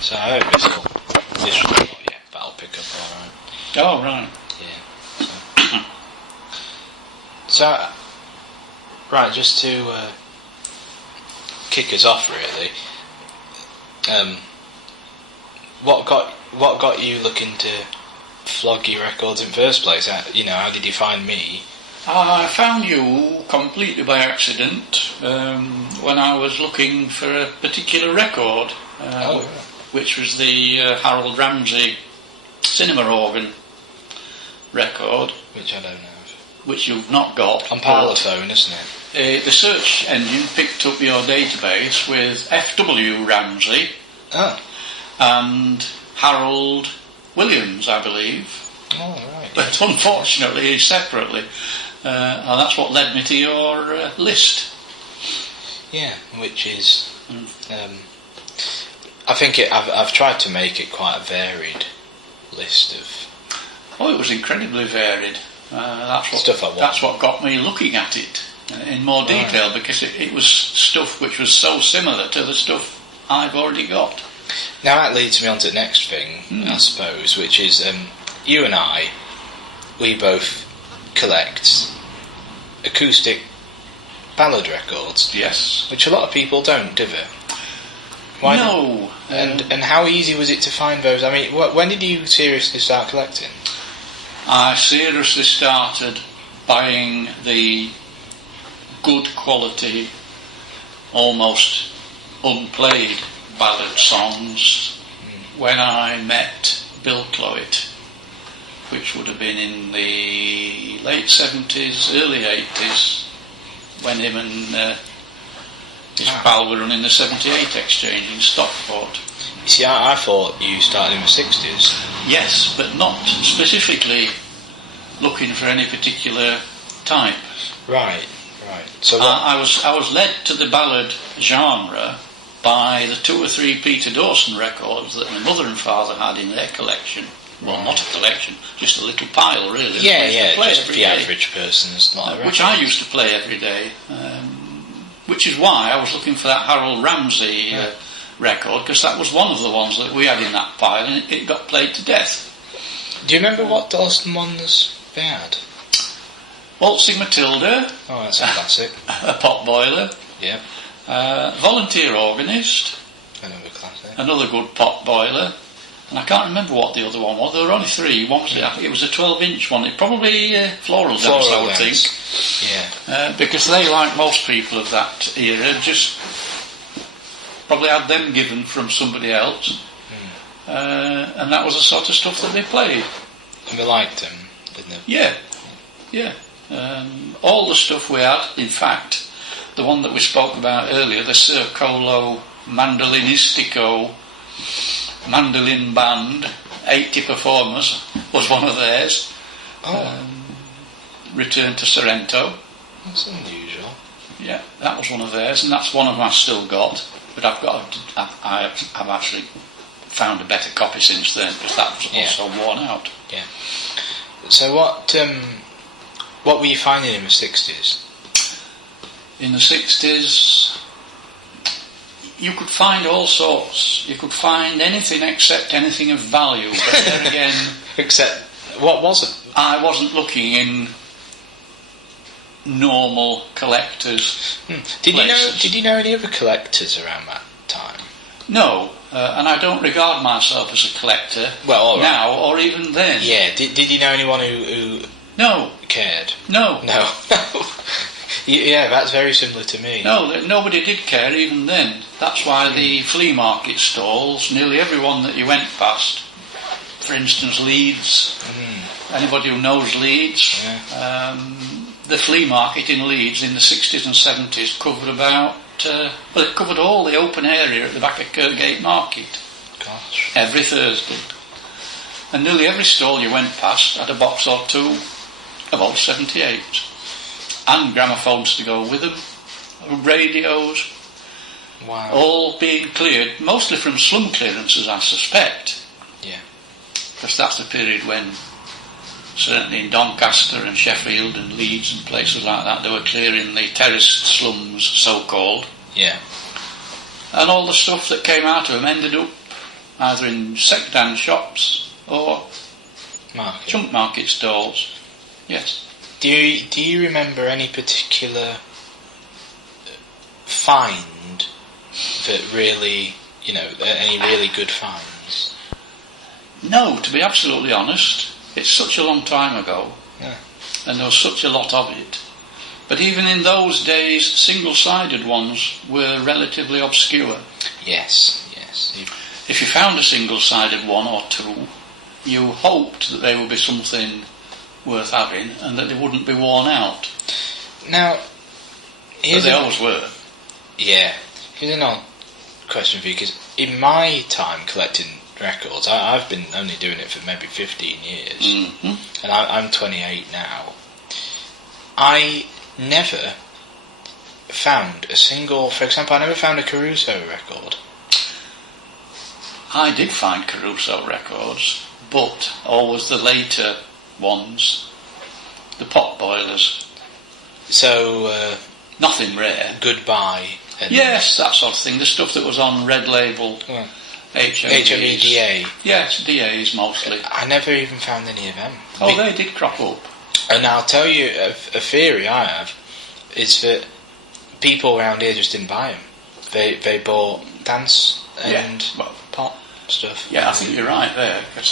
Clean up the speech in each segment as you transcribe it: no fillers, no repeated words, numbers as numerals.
So I hope this will, that'll pick up alright. Oh, right. Yeah. So, right, just to kick us off, really. What got you looking to flog your records in the first place? How did you find me? I found you completely by accident when I was looking for a particular record, which was the Harold Ramsey cinema organ record. Which I don't have. Which you've not got. On Parlophone, isn't it? The search engine picked up your database with F.W. Ramsey and Harold Williams, I believe. Oh, right. But unfortunately, separately. And that's what led me to your list. Yeah, which is... I think I've tried to make it quite a varied list of... Oh, it was incredibly varied. That's what got me looking at it in more detail, because it was stuff which was so similar to the stuff I've already got. Now that leads me on to the next thing, I suppose, which is you and we both collect acoustic ballad records. Yes. Which a lot of people don't, do they? Why no. And how easy was it to find those? I mean, when did you seriously start collecting? I seriously started buying the good quality, almost unplayed ballad songs when I met Bill Cloet, which would have been in the late 70s, early 80s, when him and his pal were running the 78 exchange in Stockport. You see, I thought you started in the 60s. Yes, but not specifically looking for any particular type. Right. So I was led to the ballad genre by the 2 or 3 Peter Dawson records that my mother and father had in their collection. Well, not a collection, just a little pile, really. Yeah, just for the average person. Which I used to play every day. Which is why I was looking for that Harold Ramsey record, because that was one of the ones that we had in that pile, and it got played to death. Do you remember what Dawson ones they had? Waltzing Matilda. Oh, that's a classic. A pot boiler. Yeah. Volunteer Organist. Another classic. Another good pot boiler. And I can't remember what the other one was. There were only 3. One was it was a 12-inch one. It probably Floral Dance, I would think. Yeah. Because they, like most people of that era, just probably had them given from somebody else. And that was the sort of stuff that they played. And they liked them, didn't they? Yeah. All the stuff we had, in fact, the one that we spoke about earlier, the Circolo Mandolinistico Mandolin Band, 80 performers, was one of theirs. Return to Sorrento. That's unusual. Yeah, that was one of theirs, and that's one of them I've still got. But I've actually found a better copy since then, because that was also worn out. Yeah. So what were you finding in the 60s? In the 60s, you could find all sorts. You could find anything except anything of value. But then again... Except, what was it? I wasn't looking in normal collectors' Did you know any other collectors around that time? No, and I don't regard myself as a collector now or even then. Yeah, did you know anyone who No. cared? No. Yeah, that's very similar to me. No, nobody did care even then. That's why the flea market stalls, nearly everyone that you went past, for instance Leeds, anybody who knows Leeds, the flea market in Leeds in the 60s and 70s covered it covered all the open area at the back of Kirkgate Market. Gosh. Every Thursday. And nearly every stall you went past had a box or two of old 78. And gramophones to go with them, radios, wow. All being cleared, mostly from slum clearances, I suspect. Yeah. Because that's the period when, certainly in Doncaster and Sheffield and Leeds and places like that, they were clearing the terraced slums, so-called. Yeah. And all the stuff that came out of them ended up either in second-hand shops or junk market stalls. Yes. Do you remember any particular find that really, any really good finds? No, to be absolutely honest, it's such a long time ago, and there was such a lot of it. But even in those days, single-sided ones were relatively obscure. Yes. If you found a single-sided one or two, you hoped that they would be something worth having and that they wouldn't be worn out. Now, but they always were. Yeah. Here's an odd question for you, because in my time collecting records, I've been only doing it for maybe 15 years, and I'm 28 now. I never found a single, for example, I never found a Caruso record. I did find Caruso records, but always the later ones, the pot boilers. So, nothing rare. Goodbye. Yes, that sort of thing. The stuff that was on red label. HMEDA. Yes, DAs mostly. I never even found any of them. Oh, they did crop up. And I'll tell you, a theory I have is that people around here just didn't buy them. They bought dance and pop stuff. Yeah, I think you're right there, because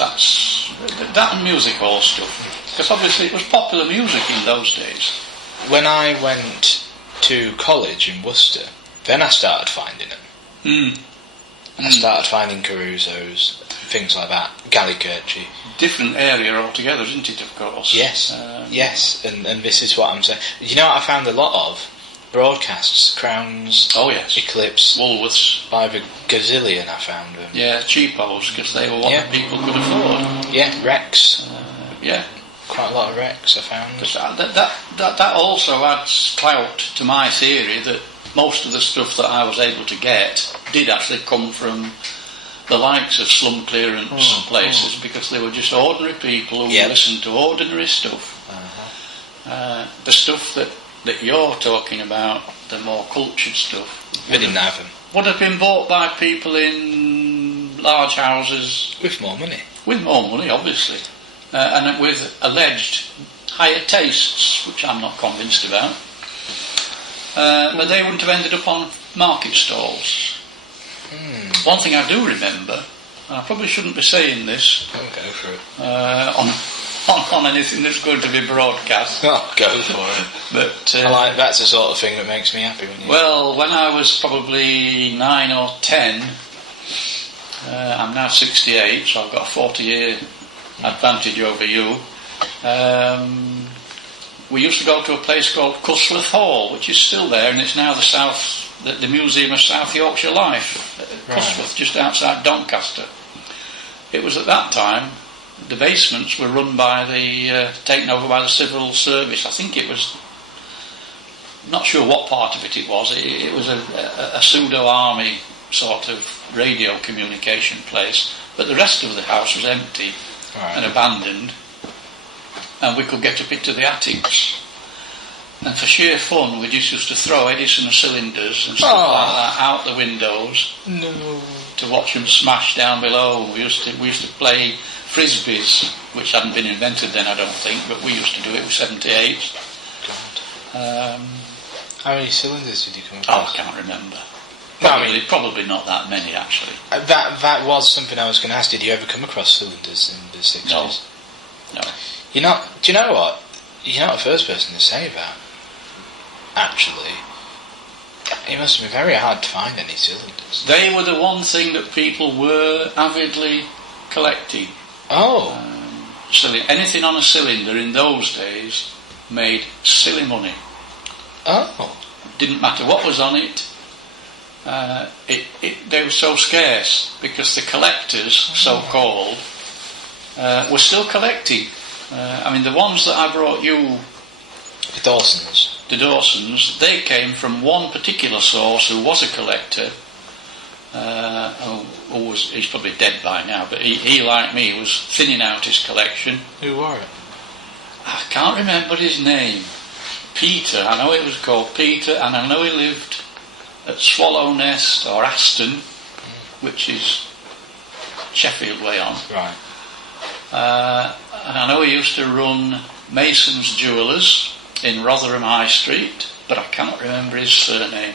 that and music hall stuff. Because obviously it was popular music in those days. When I went to college in Worcester, then I started finding them. I started finding Carusos, things like that, Gallicerci. Different area altogether, isn't it, of course? Yes, yes, and this is what I'm saying. You know what I found a lot of? Broadcasts, Crowns, Eclipse, Woolworths. By the gazillion I found them. Yeah, cheapos, because they were what the people could afford. Yeah, Rex. Yeah. Quite a lot of Rex I found. That also adds clout to my theory that most of the stuff that I was able to get did actually come from the likes of slum clearance places, because they were just ordinary people who listened to ordinary stuff. The stuff that you're talking about, the more cultured stuff, they didn't have them. Would have been bought by people in large houses with more money. With more money, obviously, and with alleged higher tastes, which I'm not convinced about. But they wouldn't have ended up on market stalls. One thing I do remember, and I probably shouldn't be saying this, go for it. On anything that's going to be broadcast. Oh, go for it. But that's the sort of thing that makes me happy. When I was probably 9 or 10, I'm now 68, so I've got a 40-year advantage over you. We used to go to a place called Cusworth Hall, which is still there, and it's now the Museum of South Yorkshire Life at Cusworth, just outside Doncaster. It was at that time, the basements were run by taken over by the civil service. I think it was, not sure what part of it was. It was a pseudo-army sort of radio communication place, but the rest of the house was empty and abandoned, and we could get up into the attics. And for sheer fun, we just used to throw Edison cylinders and stuff like that out the windows to watch them smash down below. We used to play frisbees, which hadn't been invented then, I don't think, but we used to do it with 78. God. How many cylinders did you come across? I can't remember. Probably not that many, actually. That was something I was going to ask. Did you ever come across cylinders in the 60s? No. Do you know what? You're not the first person to say that. Actually, it must have been very hard to find any cylinders. They were the one thing that people were avidly collecting. Anything on a cylinder in those days made silly money. Didn't matter what was on it. They were so scarce because the collectors, so-called, were still collecting. The ones that I brought you, the Dawsons, they came from one particular source who was a collector. He's probably dead by now, but he, like me, was thinning out his collection. Who were it? I can't remember his name. Peter, I know it was called Peter, and I know he lived at Swallow Nest or Aston, which is Sheffield way on. Right. And I know he used to run Mason's Jewellers in Rotherham High Street, but I cannot remember his surname.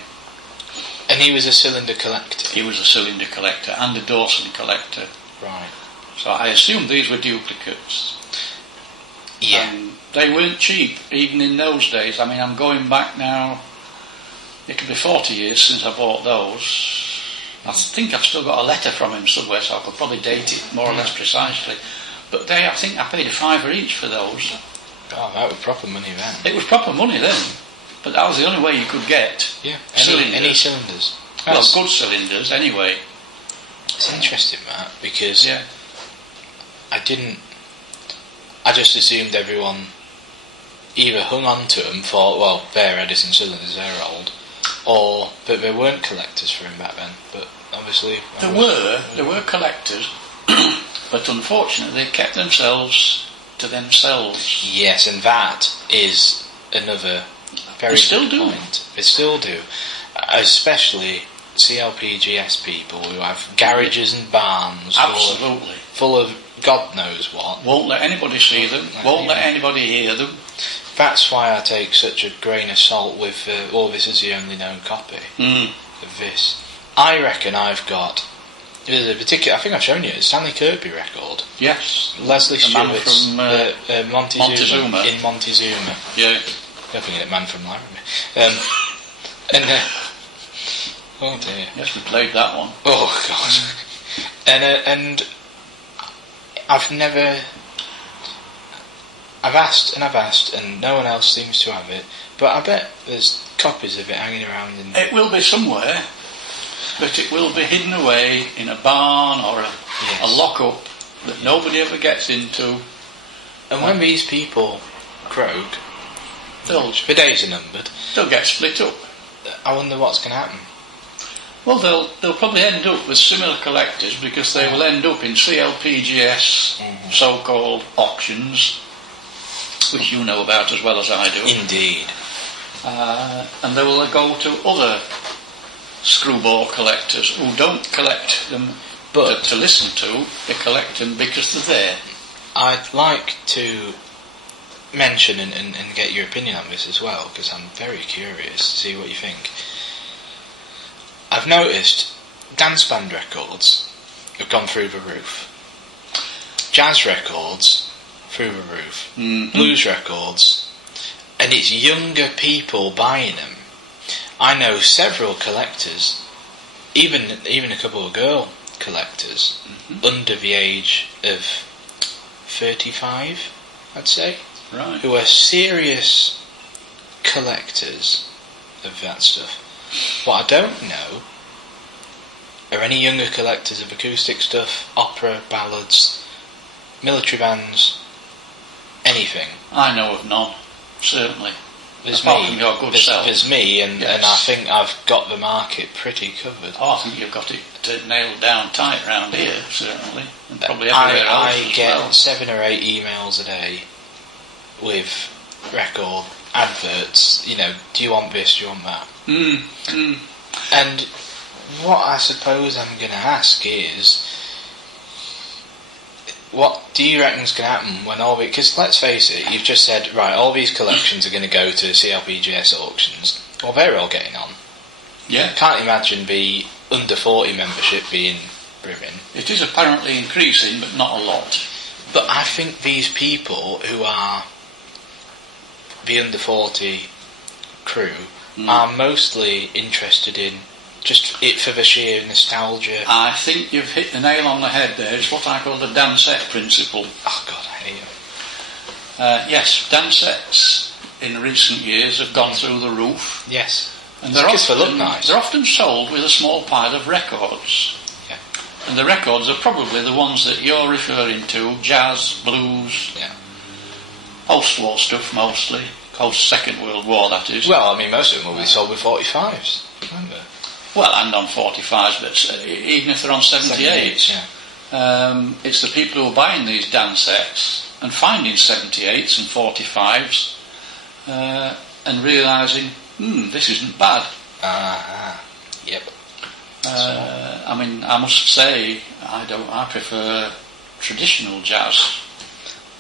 And he was a cylinder collector? He was a cylinder collector and a Dawson collector. Right. So I assume these were duplicates. Yeah. And they weren't cheap, even in those days. I mean, I'm going back now, it'll be 40 years since I bought those. I think I've still got a letter from him somewhere, so I could probably date it more or less precisely. But I think I paid £5 each for those. Oh, that was proper money then. It was proper money then, but that was the only way you could get cylinders. Any cylinders. Well, good cylinders anyway. It's interesting, Matt, because I just assumed everyone either hung on to them, thought, well, they're Edison cylinders, they're old, but they weren't collectors for him back then. But obviously there were collectors, but unfortunately they kept themselves to themselves. Yes, and that is another very good point. They still do, especially CLPGX people who have garages and barns, absolutely, full of God knows what. Won't let anybody see them. Won't let anybody hear them. That's why I take such a grain of salt with this is the only known copy of this. I reckon I've got. There's a particular. I think I've shown you a Stanley Kirby record. Yes. Leslie Stewart from Montezuma in Montezuma. Yeah. I think it's a man from Laramie. Oh dear. Yes, we played that one. Oh God. And I've asked, and no one else seems to have it. But I bet there's copies of it hanging around. It will be somewhere, but it will be hidden away in a barn or a lock-up that nobody ever gets into. And when these people croak, the days are numbered. They'll get split up. I wonder what's going to happen. Well, they'll probably end up with similar collectors, because they will end up in CLPGS so-called auctions, which you know about as well as I do. Indeed. And they will go to other screwball collectors who don't collect them but to listen to, they collect them because they're there. I'd like to mention and get your opinion on this as well, because I'm very curious to see what you think. I've noticed dance band records have gone through the roof. Jazz records, through the roof. Blues records, and it's younger people buying them. I know several collectors, even a couple of girl collectors, under the age of 35, I'd say, right, who are serious collectors of that stuff. What I don't know are any younger collectors of acoustic stuff, opera, ballads, military bands, anything. I know of none, certainly. There's me, and I think I've got the market pretty covered. Oh, I think you've got it nailed down tight round here, certainly, and probably everywhere else. I get 7 or 8 emails a day with record adverts. You know, do you want this? Do you want that? And what I suppose I'm going to ask is, what do you reckon's going to happen when all because let's face it, you've just said, right, all these collections are going to go to CLPGS auctions. Well, they're all getting on. Yeah. Can't imagine the under 40 membership being brimming. It is apparently increasing, but not a lot. But I think these people who are the under 40 crew are mostly interested in just it for the sheer nostalgia. I think you've hit the nail on the head there. It's what I call the Dansette principle. Oh God, I hate it. Yes, Dansettes in recent years have gone through the roof. Yes. And they're often sold with a small pile of records. Yeah. And the records are probably the ones that you're referring to, jazz, blues, post-war stuff mostly. Post-Second World War, that is. Well, I mean, most of them will be sold with 45s, won't they? Well, and on 45s, but even if they're on 78s. It's the people who are buying these Dansets and finding 78s and 45s and realising, this isn't bad. Yep. I mean, I must say, I don't. I prefer traditional jazz.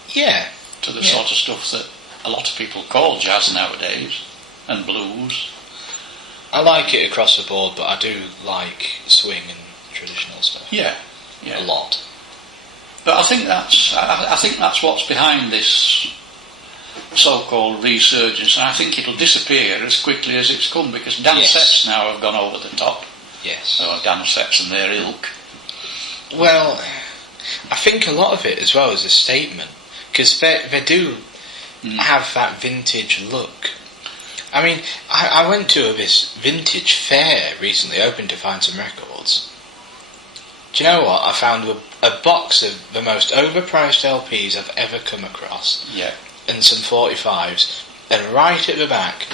Yeah. To the sort of stuff that a lot of people call jazz nowadays, and blues. I like it across the board, but I do like swing and traditional stuff. Yeah. A lot. But I think that's what's behind this so-called resurgence, and I think it'll disappear as quickly as it's come, because dance sets now have gone over the top. Yes. Or dance sets and their ilk. Well, I think a lot of it as well is a statement, because they do have that vintage look. I mean, I went to this vintage fair recently, hoping to find some records. Do you know what? I found a box of the most overpriced LPs I've ever come across. Yeah. And some 45s. And right at the back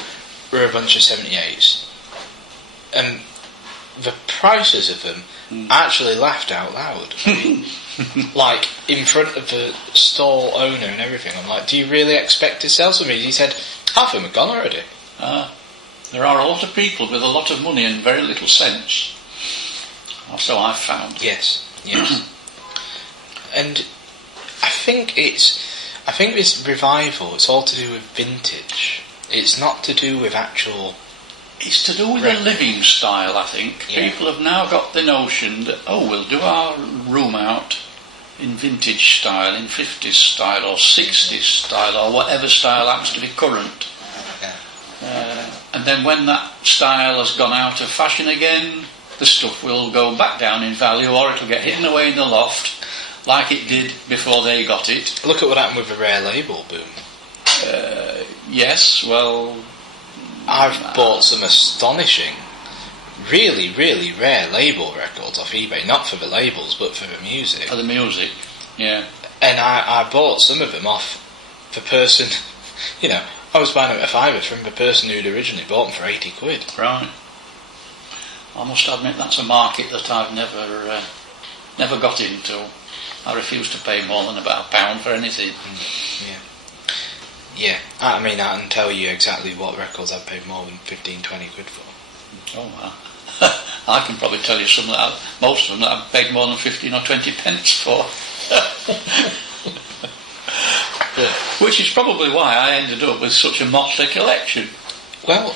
were a bunch of 78s. And the prices of them actually laughed out loud. I mean, like, in front of the stall owner and everything. I'm like, do you really expect to sell some of these? He said, half of them are gone already. There are a lot of people with a lot of money and very little sense. So I've found. Yes. And I think this revival, it's all to do with vintage. It's not to do with actual... It's to do with a living style, I think. Yeah. People have now got the notion that, we'll do our room out in vintage style, in 50s style, or 60s style, or whatever style happens to be current. And then when that style has gone out of fashion again, the stuff will go back down in value, or it'll get hidden away in the loft, like it did before they got it. Look at what happened with the rare label boom. Yes, well... I've bought some astonishing, really, really rare label records off eBay, not for the labels, but for the music. For the music, yeah. And I bought some of them off the person, I was buying them at a fiver from the person who'd originally bought them for 80 quid. Right. I must admit that's a market that I've never got into. I refuse to pay more than about £1 for anything. Yeah, I mean, I can tell you exactly what records I've paid more than 15, 20 quid for. Oh, wow. I can probably tell you most of them that I've paid more than 15 or 20 pence for. Which is probably why I ended up with such a motley collection. Well,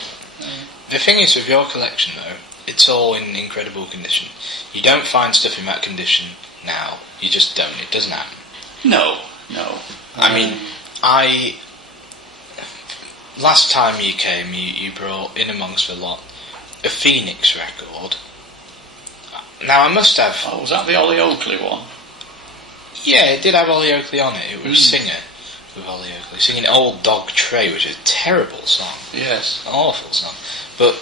the thing is with your collection, though, it's all in incredible condition. You don't find stuff in that condition now. You just don't. It doesn't happen. No. I mean, last time you came, you brought in amongst the lot a Phoenix record. Now, I must have... Oh, was that the Ollie Oakley one? Yeah, it did have Ollie Oakley on it. It was Singer with Ollie Oakley singing Old Dog Tray, which is a terrible song. Yes. An awful song. But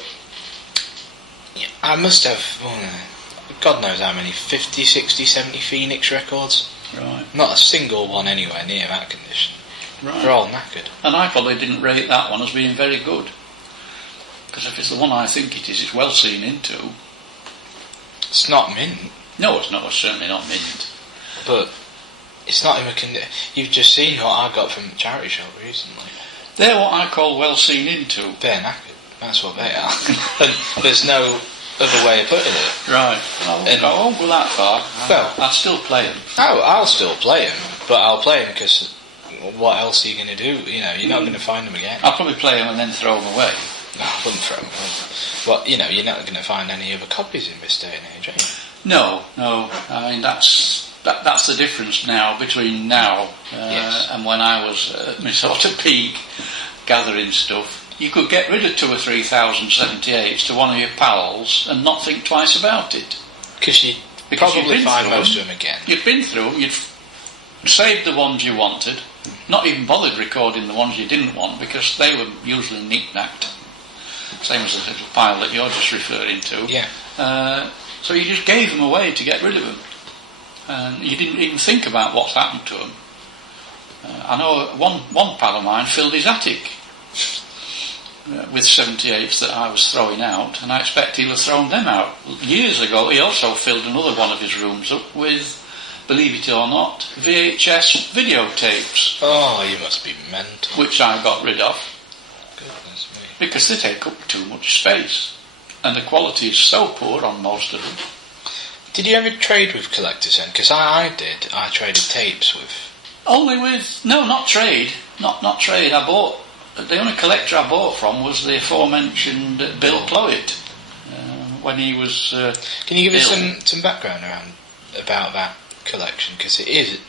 I must have, God knows how many, 50, 60, 70 Phoenix records. Right. Not a single one anywhere near that condition. Right. They're all knackered. And I probably didn't rate that one as being very good. Because if it's the one I think it is, it's well seen into. It's not mint. No, it's not. It's certainly not mint. But it's not in a condition. You've just seen what I got from the charity shop recently. They're what I call well seen into. They're knackered. That's what they are. And there's no other way of putting it. Right. I won't go that far. Well, I'll still play them. I'll still play them, but I'll play them because what else are you going to do? You're not going to find them again. I'll probably play them and then throw them away. No, I wouldn't throw them away. Well, you're not going to find any other copies in this day and age, are you? No. I mean, that's the difference now between now and when I was at my sort of peak gathering stuff. You could get rid of 2,000 or 3,000 78s to one of your pals and not think twice about it. Because you'd probably find most of them again. You'd been through them, you'd saved the ones you wanted, not even bothered recording the ones you didn't want because they were usually knick-knacked. Same as the little pile that you're just referring to. Yeah. So you just gave them away to get rid of them. And you didn't even think about what's happened to them. I know one pal of mine filled his attic with 78s that I was throwing out, and I expect he'll have thrown them out. Years ago, he also filled another one of his rooms up with, believe it or not, VHS videotapes. Oh, you must be mental. Which I got rid of. Goodness me. Because they take up too much space. And the quality is so poor on most of them. Did you ever trade with collectors then? Because I did. I traded tapes with... Only with... No, not trade. Not trade. I bought... The only collector I bought from was the aforementioned Bill Cloet. When he was Can you give ill. us some background about that collection? Because it is...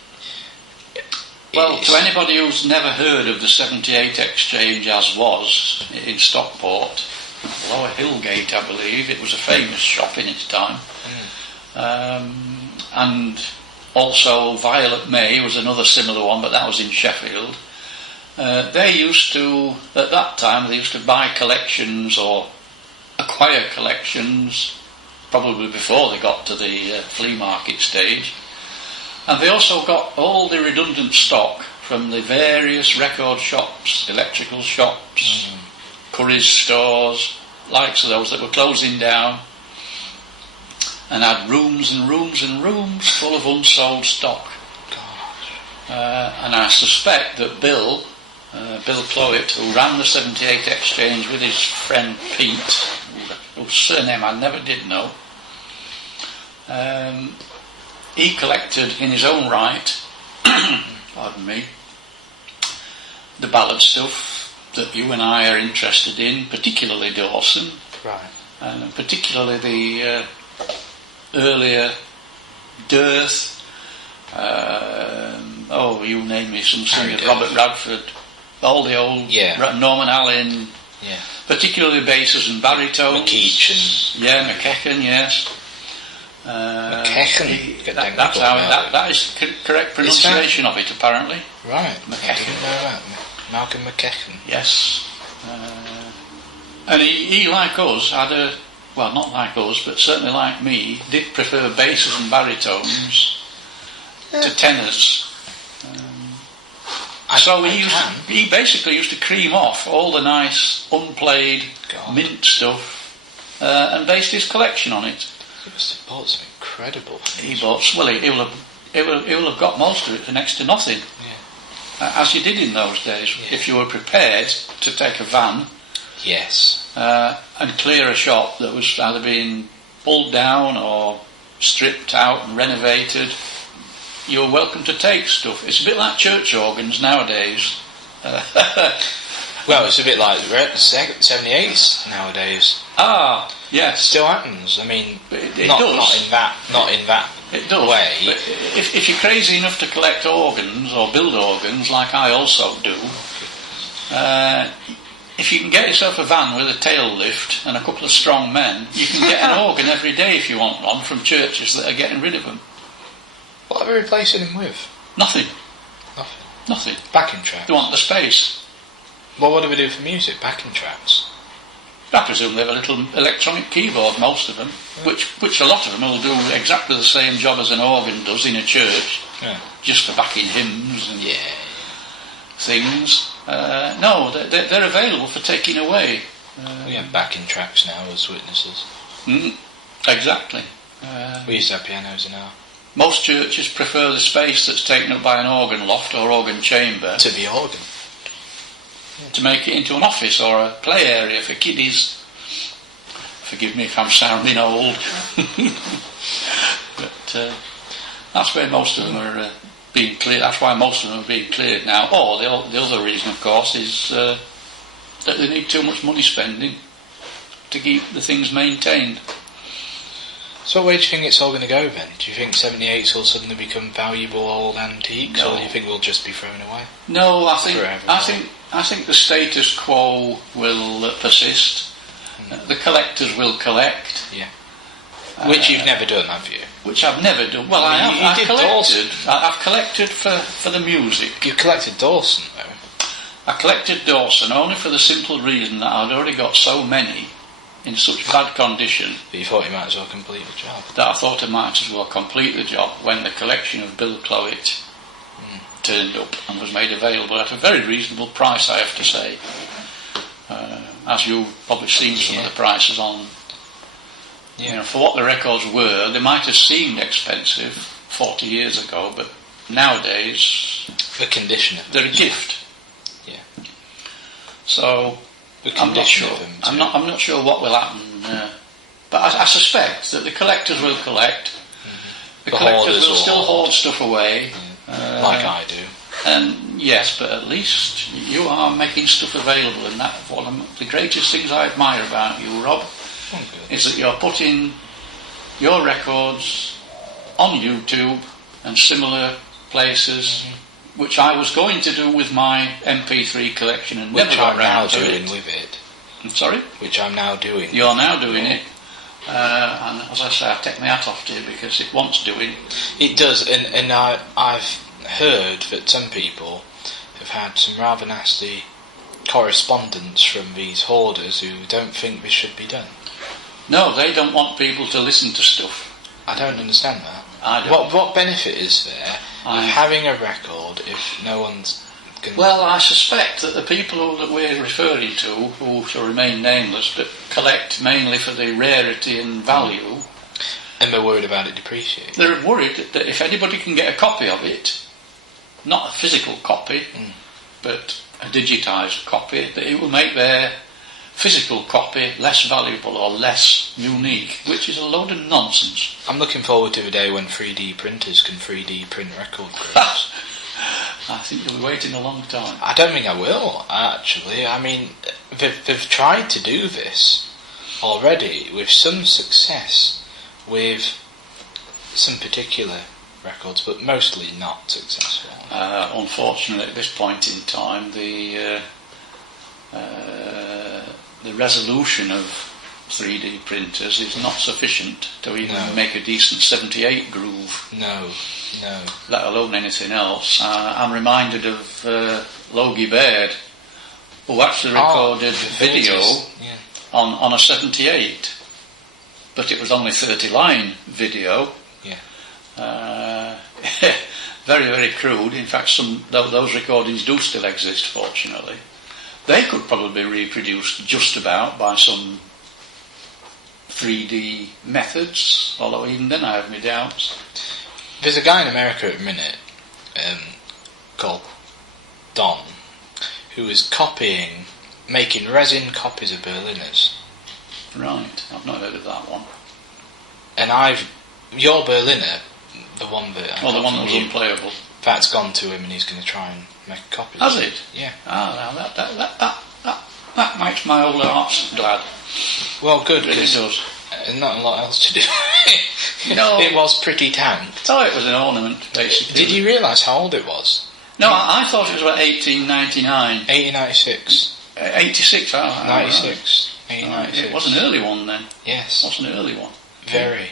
Well, to anybody who's never heard of the 78 Exchange as was in Stockport, Lower Hillgate, I believe, it was a famous shop in its time. And also Violet May was another similar one, but that was in Sheffield. They used to, at that time, they used to buy collections or acquire collections, probably before they got to the flea market stage. And they also got all the redundant stock from the various record shops, electrical shops, Curry's stores, likes of those that were closing down, and had rooms and rooms and rooms full of unsold stock. And I suspect that Bill Cloet, who ran the 78 Exchange with his friend Pete, whose surname I never did know, he collected in his own right, pardon me, the ballad stuff that you and I are interested in, particularly Dawson, Right. and particularly the earlier Dearth, you name me, some singer, Robert Radford, all the old Norman Allen, particularly basses and baritones. McKechen, yes. McKechen? That's how that is correct pronunciation of it, apparently. Right. McKechen. I didn't know that. Malcolm McKechen. Yes. And he, like us, had not like us, but certainly like me, did prefer basses and baritones to tenors. So he basically used to cream off all the nice, unplayed, mint stuff, and based his collection on it. He must have bought some incredible things. He will have got most of it for next to nothing. Yeah. As you did in those days, if you were prepared to take a van. Yes. And clear a shop that was either being pulled down or stripped out and renovated, you're welcome to take stuff. It's a bit like church organs nowadays. Well, it's a bit like 78s nowadays. Ah, yes. It still happens. I mean, it not does. Not in that it does. way. But if you're crazy enough to collect organs or build organs, like I also do, if you can get yourself a van with a tail lift and a couple of strong men, you can get an organ every day if you want one from churches that are getting rid of them. What are we replacing them with? Nothing. Backing tracks. They want the space. Well, what do we do for music? Backing tracks. I presume they have a little electronic keyboard, most of them, which a lot of them will do exactly the same job as an organ does in a church, just for backing hymns and things. No, they're available for taking away. We have backing tracks now as witnesses. Exactly. We used to have pianos in our... Most churches prefer the space that's taken up by an organ loft or organ chamber to be organ. To make it into an office or a play area for kiddies. Forgive me if I'm sounding old. But that's where most of them are being cleared. That's why most of them are being cleared now. Or the other reason, of course, is that they need too much money spending to keep the things maintained. So what way do you think it's all going to go then? Do you think 78s will suddenly become valuable old antiques, or do you think we'll just be thrown away? No, I think the status quo will persist. The collectors will collect. Yeah. Which you've never done, have you? Which I've never done. Well, I've collected for the music. You collected Dawson, though. I collected Dawson only for the simple reason that I'd already got so many in such bad condition. But you thought you might as well complete the job. That I thought I might as well complete the job when the collection of Bill Cloet turned up and was made available at a very reasonable price, I have to say. As you've probably seen some of the prices on... You know, for what the records were, they might have seemed expensive 40 years ago, but nowadays... The condition of them. They're a gift. Yeah. So... I'm not sure. I'm not sure what will happen, but I suspect that the collectors will collect, The collectors hoarders will still hoard stuff away. Like I do. And yes, but at least you are making stuff available, and that's one of the greatest things I admire about you, Rob, is that you're putting your records on YouTube and similar places, which I was going to do with my MP3 collection and which never got I'm round now to doing it. with it. I'm sorry? Which I'm now doing. You're now doing it. And as I say, I take my hat off to you because it wants doing. It does, and I've heard that some people have had some rather nasty correspondence from these hoarders who don't think this should be done. No, they don't want people to listen to stuff. I don't understand that. I don't. What benefit is there of having a record if no one's... Well, I suspect that the people that we're referring to, who shall remain nameless, but collect mainly for the rarity and value... And they're worried about it depreciating. They're worried that if anybody can get a copy of it, not a physical copy, but a digitised copy, that it will make their physical copy less valuable or less unique, which is a load of nonsense. I'm looking forward to the day when 3D printers can 3D print record groups. I think you'll be waiting a long time. I don't think I will, actually. I mean, they've tried to do this already with some success with some particular records, but mostly not successful. Unfortunately, at this point in time, the resolution of 3D printers is not sufficient to even make a decent 78 groove. No. Let alone anything else. I'm reminded of Logie Baird, who actually recorded video on a 78, but it was only 30-line video. Yeah. Very, very crude. In fact, those recordings do still exist, fortunately. They could probably be reproduced just about by some 3D methods, although even then I have my doubts. There's a guy in America at the minute called Don, who is making resin copies of Berliners. Right, I've not heard of that one. And your Berliner, the one that... the one that was unplayable. That's gone to him and he's going to try and make a copy. Has it? Yeah. Now that makes my old heart glad. Well, good, it really does. Not a lot else to do. No. It was pretty tanked. Oh, it was an ornament, basically. Did you realise how old it was? No, I thought it was about 1899. 1896. 86, 96. 1896. It was an early one then. Yes. It was an early one. Very.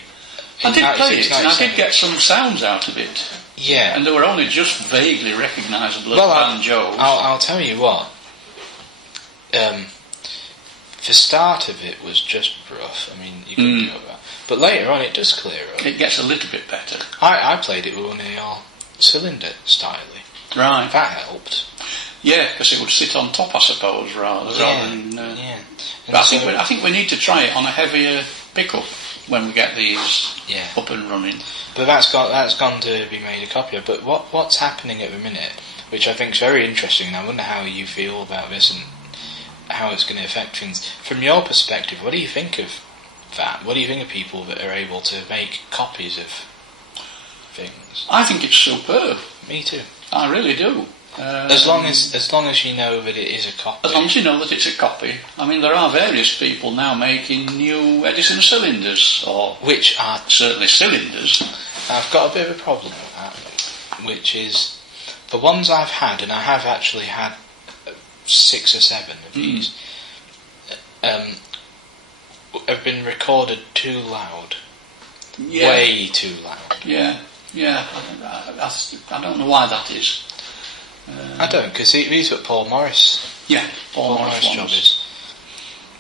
I did play it, and I did get some sounds out of it. Yeah. And they were only just vaguely recognisable as banjos. I'll tell you what. The start of it was just rough. I mean, you couldn't do that. But later on, it does clear up. It gets a little bit better. I played it with one of your cylinder styling. Right. That helped. Yeah, because it would sit on top, I suppose, rather than... yeah. But I think we need to try it on a heavier pickup when we get these up and running. But that's gone to be made a copy of. But what's happening at the minute, which I think is very interesting, and I wonder how you feel about this and how it's going to affect things. From your perspective, what do you think of that? What do you think of people that are able to make copies of things? I think it's superb. Me too. I really do. As long as you know that it is a copy. As long as you know that it's a copy. I mean, there are various people now making new Edison cylinders, which are certainly cylinders. I've got a bit of a problem with that, which is the ones I've had, and I have actually had 6 or 7 of these, have been recorded too loud. Yeah. Way too loud. Yeah. I don't know why that is. I don't, because these were Paul Morris. Yeah, Paul Morris job is.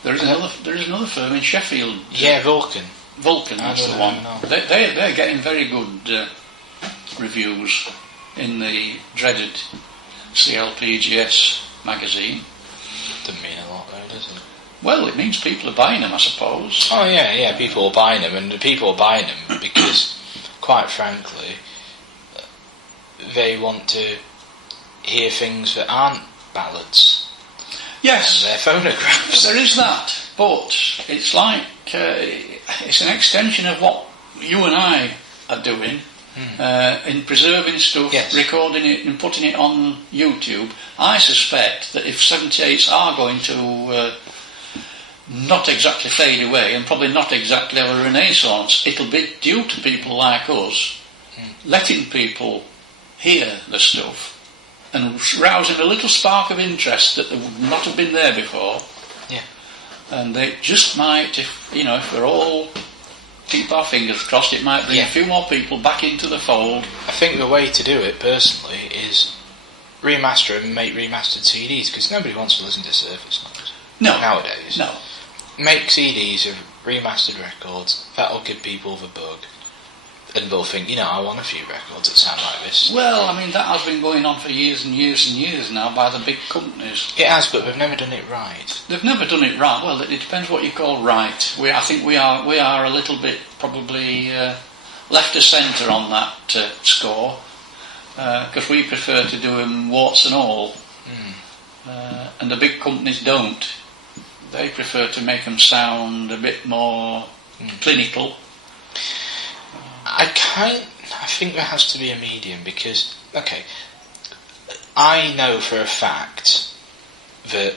There is another firm in Sheffield. Yeah, Vulcan. That's the one. They're getting very good reviews in the dreaded CLPGX magazine. Doesn't mean a lot though, does it? Well, it means people are buying them, I suppose. Oh yeah, people are buying them, and the people are buying them because, quite frankly, they want to hear things that aren't ballads. Yes. And they're phonographs. There is that, but it's like, it's an extension of what you and I are doing in preserving stuff, recording it and putting it on YouTube. I suspect that if 78s are going to not exactly fade away and probably not exactly have a renaissance, it'll be due to people like us letting people hear the stuff and rousing a little spark of interest that would not have been there before. Yeah. And they just might, if we're all keep our fingers crossed, it might bring a few more people back into the fold. I think the way to do it, personally, is remaster and make remastered CDs, because nobody wants to listen to surface noise nowadays. No. Make CDs of remastered records. That'll give people the bug, and they'll think, I want a few records that sound like this. Well, I mean, that has been going on for years and years and years now by the big companies. It has, but they've never done it right. They've never done it right. Well, it depends what you call right. I think we are a little bit probably left of centre on that score, because we prefer to do them warts and all, and the big companies don't. They prefer to make them sound a bit more clinical. I think there has to be a medium, because, I know for a fact that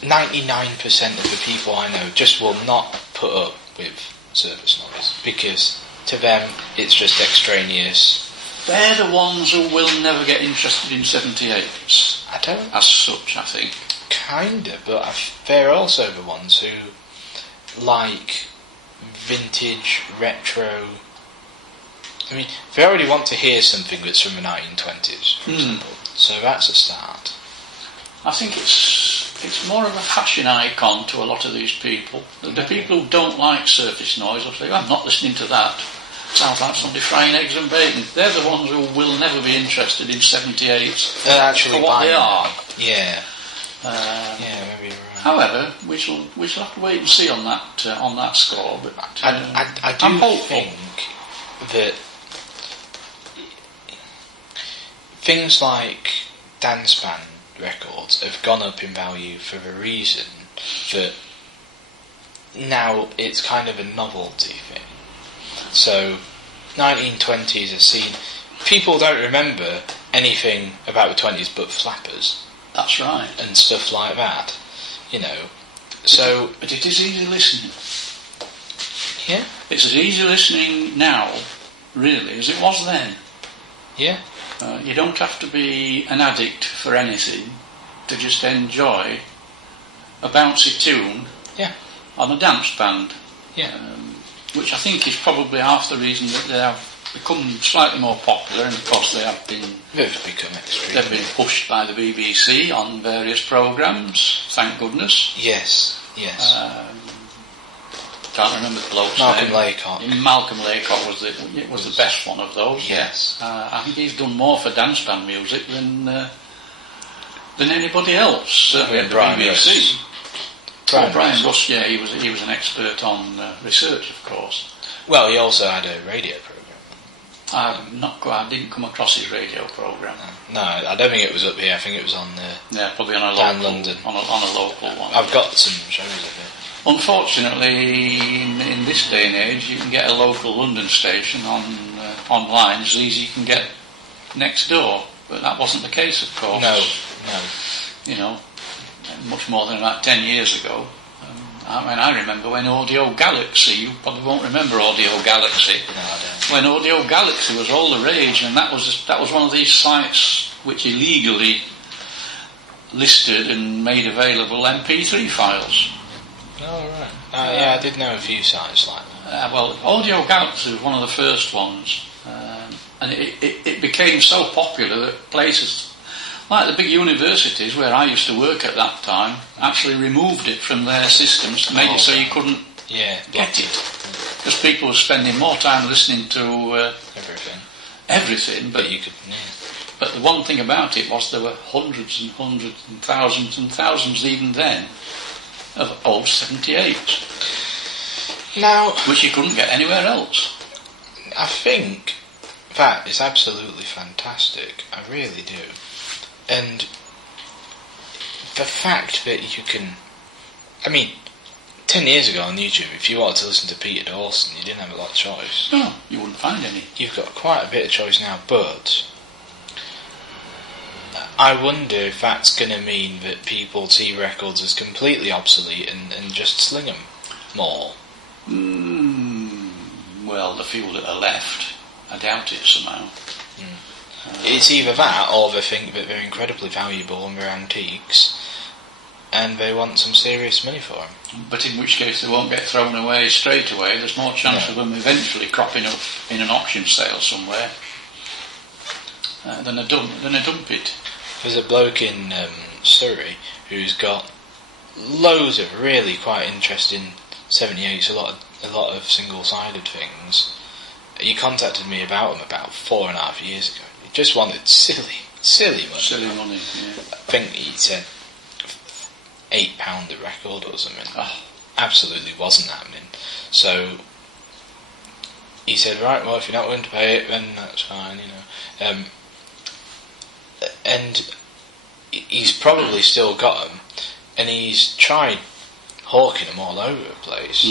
99% of the people I know just will not put up with surface noise, because to them it's just extraneous. They're the ones who will never get interested in 78s. I don't... As such, I think. Kinda, but they're also the ones who like vintage, retro... I mean, they already want to hear something that's from the 1920s, for example. So that's a start. I think it's more of a fashion icon to a lot of these people. The people who don't like surface noise will say, I'm not listening to that. Sounds like somebody frying eggs and bacon. They're the ones who will never be interested in 78s. They're actually for what they are. Yeah. Maybe you're right. However, we shall have to wait and see on that score. But I do I'm hopeful. think that things like dance band records have gone up in value for the reason that now it's kind of a novelty thing. So 1920s are seen... People don't remember anything about the 20s but flappers. That's right. And stuff like that, So... But it is easy listening. Yeah? It's as easy listening now, really, as it was then. Yeah. You don't have to be an addict for anything to just enjoy a bouncy tune on a dance band. Yeah. Which I think is probably half the reason that they have become slightly more popular, and of course they've become extreme. They've been pushed by the BBC on various programmes, thank goodness. Yes. Can't remember the bloke's Malcolm name. Laycock. Malcolm Laycock was the best one of those. Yes. I think he's done more for dance band music than anybody else. Certainly at the BBC. Brian Russ, he was an expert on research, of course. Well, he also had a radio programme. I didn't come across his radio programme. No, I don't think it was up here. I think it was on probably on a down local, London. on a local one. I've got some shows of it. Unfortunately, in this day and age, you can get a local London station online as easy as you can get next door. But that wasn't the case, of course. No. Much more than about 10 years ago. I remember when Audio Galaxy, you probably won't remember Audio Galaxy. No, I don't. When Audio Galaxy was all the rage, and that was one of these sites which illegally listed and made available MP3 files. Oh, right. I did know a few sites like that. Audio Galaxy was one of the first ones, and it became so popular that places like the big universities where I used to work at that time actually removed it from their systems, made it so you couldn't get it. Because people were spending more time listening to everything, but you could. Yeah. But the one thing about it was there were hundreds and thousands even then of old 78s. Now, which you couldn't get anywhere else. I think that is absolutely fantastic. I really do. And the fact that you can... I mean, 10 years ago on YouTube, if you wanted to listen to Peter Dawson, you didn't have a lot of choice. No, you wouldn't find any. You've got quite a bit of choice now, but I wonder if that's going to mean that people see records as completely obsolete and just sling them more. Well, the few that are left, I doubt it somehow. It's either that, or they think that they're incredibly valuable and they're antiques, and they want some serious money for them. But in which case they won't get thrown away straight away. There's more chance of them eventually cropping up in an auction sale somewhere than a dump it. There's a bloke in Surrey who's got loads of really quite interesting 78s, a lot of single-sided things. He contacted me about them about 4.5 years ago. He just wanted silly money. Silly money, yeah. I think he said £8 a record or something. Oh. Absolutely wasn't happening. So he said, right, well, if you're not willing to pay it, then that's fine, and he's probably still got them, and he's tried hawking them all over the place.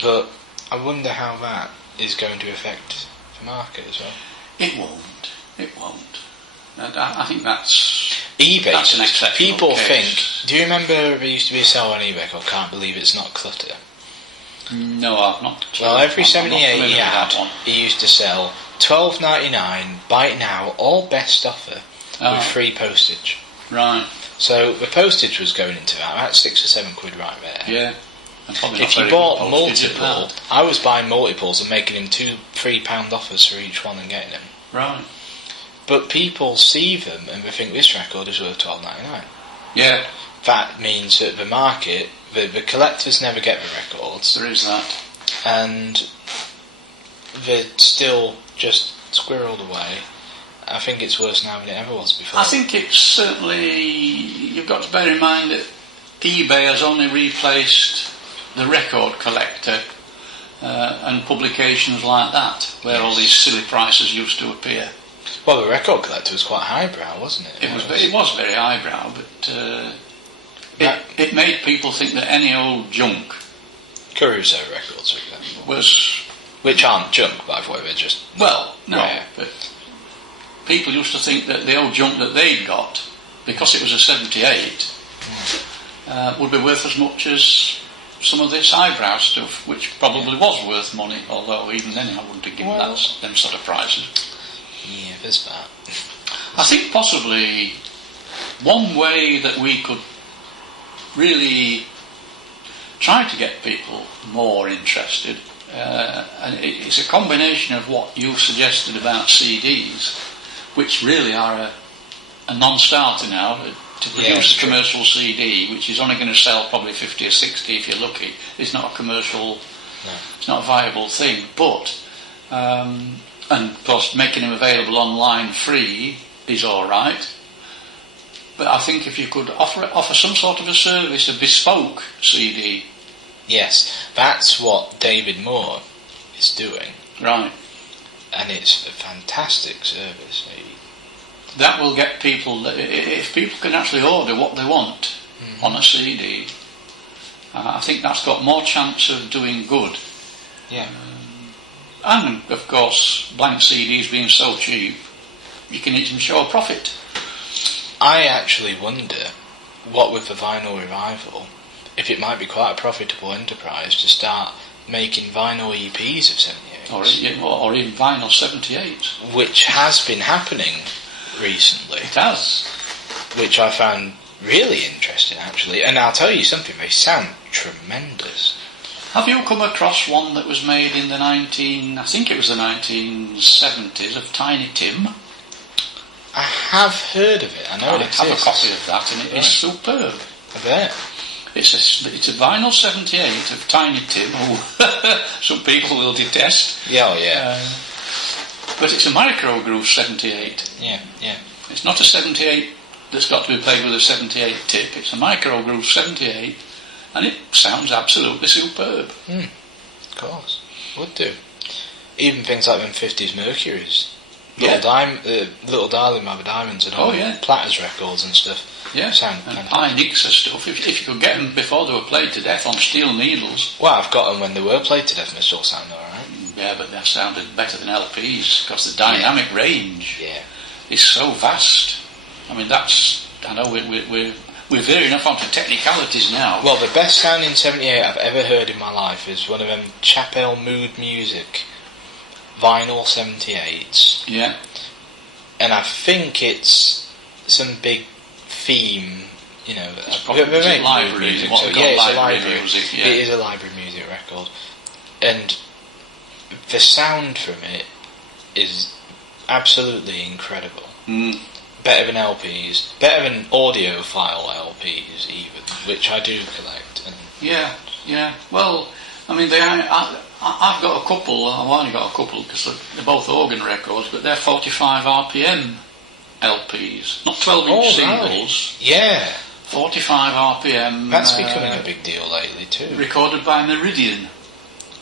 But I wonder how that is going to affect the market as well. It won't. And I think that's eBay. That's an exceptional People case. think. Do you remember there used to be a sell on eBay called "Can't Believe It's Not Clutter"? No, I've not. Well, every I'm 78 not he had, that one. he used to sell $12.99. Buy it now, all best offer with free postage. Right. So the postage was going into that. That's £6 or £7 right there. Yeah. If you bought multiple, I was buying multiples and making him £2, £3 offers for each one and getting them. Right. But people see them and they think this record is worth $12.99. Yeah. That means that the market, the collectors never get the records. There is that. And they're still just squirreled away. I think it's worse now than it ever was before. I think it's certainly... You've got to bear in mind that eBay has only replaced the record collector and publications like that, where all these silly prices used to appear. Well, the record collector was quite highbrow, wasn't it? It was very highbrow, but it made people think that any old junk Caruso records, for example. was... Which aren't junk, by the way, they're just... Well, no, rare. but people used to think that the old junk that they'd got, because it was a 78, would be worth as much as some of this highbrow stuff, which probably was worth money, although even then I wouldn't have given them sort of prices. Yeah, there's that. I think possibly one way that we could really try to get people more interested, and it's a combination of what you suggested about CDs, which really are a non-starter now. To produce a commercial CD, which is only going to sell probably 50 or 60 if you're lucky, is not a commercial, it's not a viable thing. But, and of course making them available online free is alright. But I think if you could offer some sort of a service, a bespoke CD. Yes, that's what David Moore is doing. Right. And it's a fantastic service. That will get people, if people can actually order what they want on a CD, I think that's got more chance of doing good. Yeah. And, of course, blank CDs being so cheap, you can even show a profit. I actually wonder, what with the vinyl revival, if it might be quite a profitable enterprise to start making vinyl EPs of 78s. Or even vinyl 78s. Which has been happening recently. It has. Which I found really interesting, actually. And I'll tell you something, they sound tremendous. Have you come across one that was made in the 1970s of Tiny Tim? I have heard of it. I know it exists. I have a copy of that, and it is superb. I bet. It's a vinyl 78 of Tiny Tim, who some people will detest. Yeah, yeah. But it's a micro groove 78. Yeah, yeah. It's not a 78 that's got to be played with a 78 tip. It's a micro groove 78, and it sounds absolutely superb. Of course, would do. Even things like them 50s Mercuries, Little Darling by the Diamonds, and all Platters records and stuff. Yeah, sound and fantastic. high Nixa stuff. If you could get them before they were played to death on steel needles. Well, I've got them when they were played to death and they still sound alright. Yeah, but they've sounded better than LPs because the dynamic range is so vast. I mean, I know we're veering off onto technicalities now. Well, the best sounding 78 I've ever heard in my life is one of them Chapel Mood Music vinyl 78s. Yeah. And I think it's some big theme, It's probably a library. Music, What so, we call it's library a library music. Yeah. It is a library music record. And the sound from it is absolutely incredible. Mm. Better than LPs, better than audiophile LPs even, which I do collect. And Yeah. Well, I mean, I've got a couple. I've only got a couple because they're both organ records, but they're 45 RPM LPs, not 12-inch singles. Yeah. 45 RPM. That's becoming a big deal lately too. Recorded by Meridian.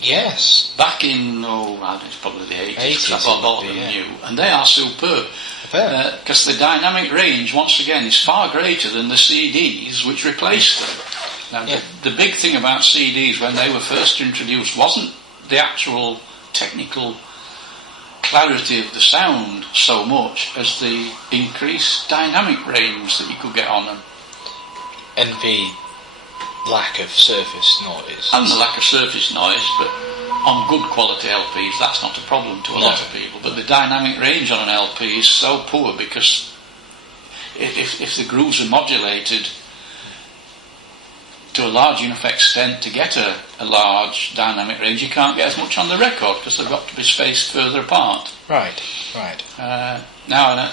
Yes. Back in, it's probably the 80s, 80s because I bought them new. And they are superb. Because the dynamic range, once again, is far greater than the CDs which replaced them. Now, the big thing about CDs when they were first introduced wasn't the actual technical clarity of the sound so much as the increased dynamic range that you could get on them. And the lack of surface noise. And the lack of surface noise, but on good quality LPs that's not a problem to a lot of people. But the dynamic range on an LP is so poor because if the grooves are modulated to a large enough extent to get a large dynamic range, you can't get as much on the record because they've got to be spaced further apart. Right. Now,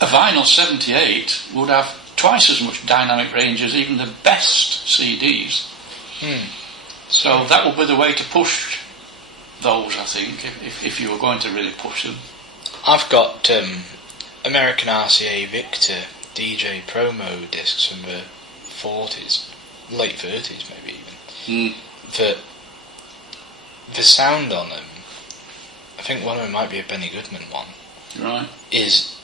a vinyl 78 would have twice as much dynamic range as even the best CDs. So that would be the way to push those, I think, if you were going to really push them. I've got American RCA Victor DJ promo discs from the 40s, late 30s maybe even. The sound on them, I think one of them might be a Benny Goodman one. Right. It's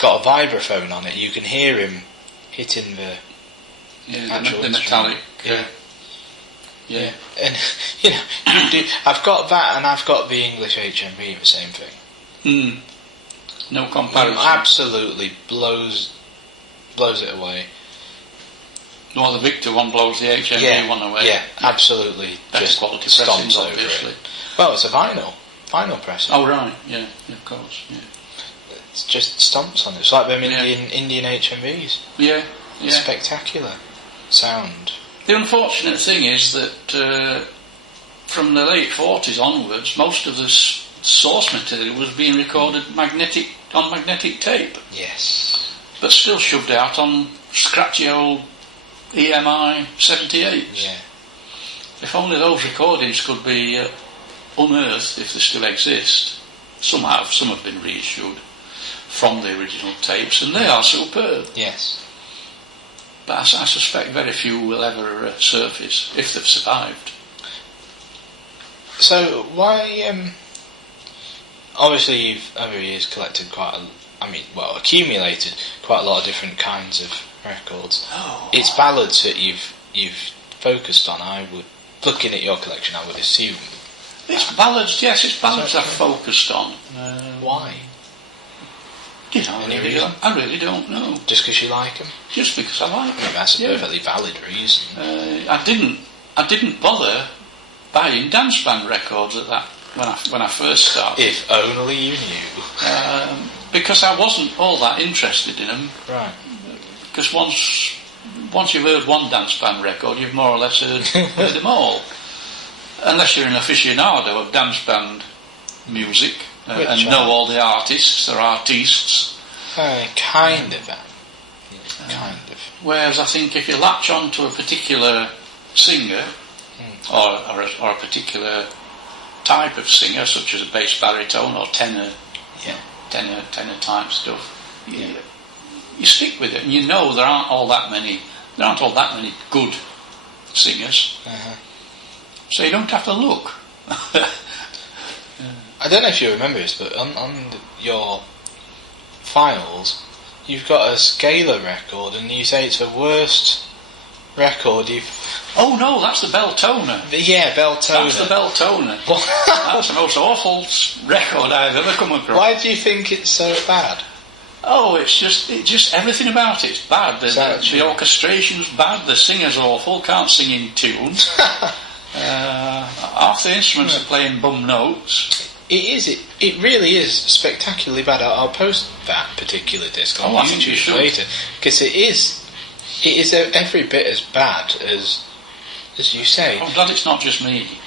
got a vibraphone on it. You can hear him hitting the actual the metallic. Yeah. And I've got that, and I've got the English HMV, the same thing. No comparison. Absolutely blows it away. No, the Victor one blows the HMV one away. Yeah, absolutely. Better just quality stomps pressings, over obviously. it. Well, it's a vinyl pressing. Oh right, yeah, of course. Yeah. It just stomps on it. It's like them Indian HMVs. Yeah. Spectacular sound. The unfortunate thing is that from the late 40s onwards, most of the source material was being recorded on magnetic tape. Yes. But still shoved out on scratchy old EMI 78s. Yeah. If only those recordings could be unearthed, if they still exist. Some have been reissued from the original tapes, and they are superb. Yes. But I suspect very few will ever surface, if they've survived. So, why, obviously you've, over the years, collected accumulated quite a lot of different kinds of records. It's ballads that you've focused on, looking at your collection, I would assume. It's ballads I've focused on. Why? I really don't know. Just because you like them? Just because I like them. I mean, that's a perfectly valid reason. I didn't bother buying dance band records at that when I first started. If only you knew. Because I wasn't all that interested in them. Right. Because once you've heard one dance band record, you've more or less heard them all. Unless you're an aficionado of dance band music and know all the artists or artistes. Kind of. Kind of. Whereas I think if you latch on to a particular singer or a particular type of singer, such as a bass baritone or tenor type stuff, you stick with it, and you know there aren't all that many good singers, so you don't have to look. I don't know if you remember this, but on your files you've got a Scalar record, and you say it's the worst record you've... Oh no, that's the Beltona. Yeah, Beltona. That's the Beltona. That's the most awful record I've ever come across. Why do you think it's so bad? Oh, it's just everything about it's bad. The orchestration's bad, the singer's awful, can't sing in tune. Half the instruments are playing bum notes. It really is spectacularly bad. I'll post that particular disc on YouTube later, because it is every bit as bad as you say. I'm glad it's not just me.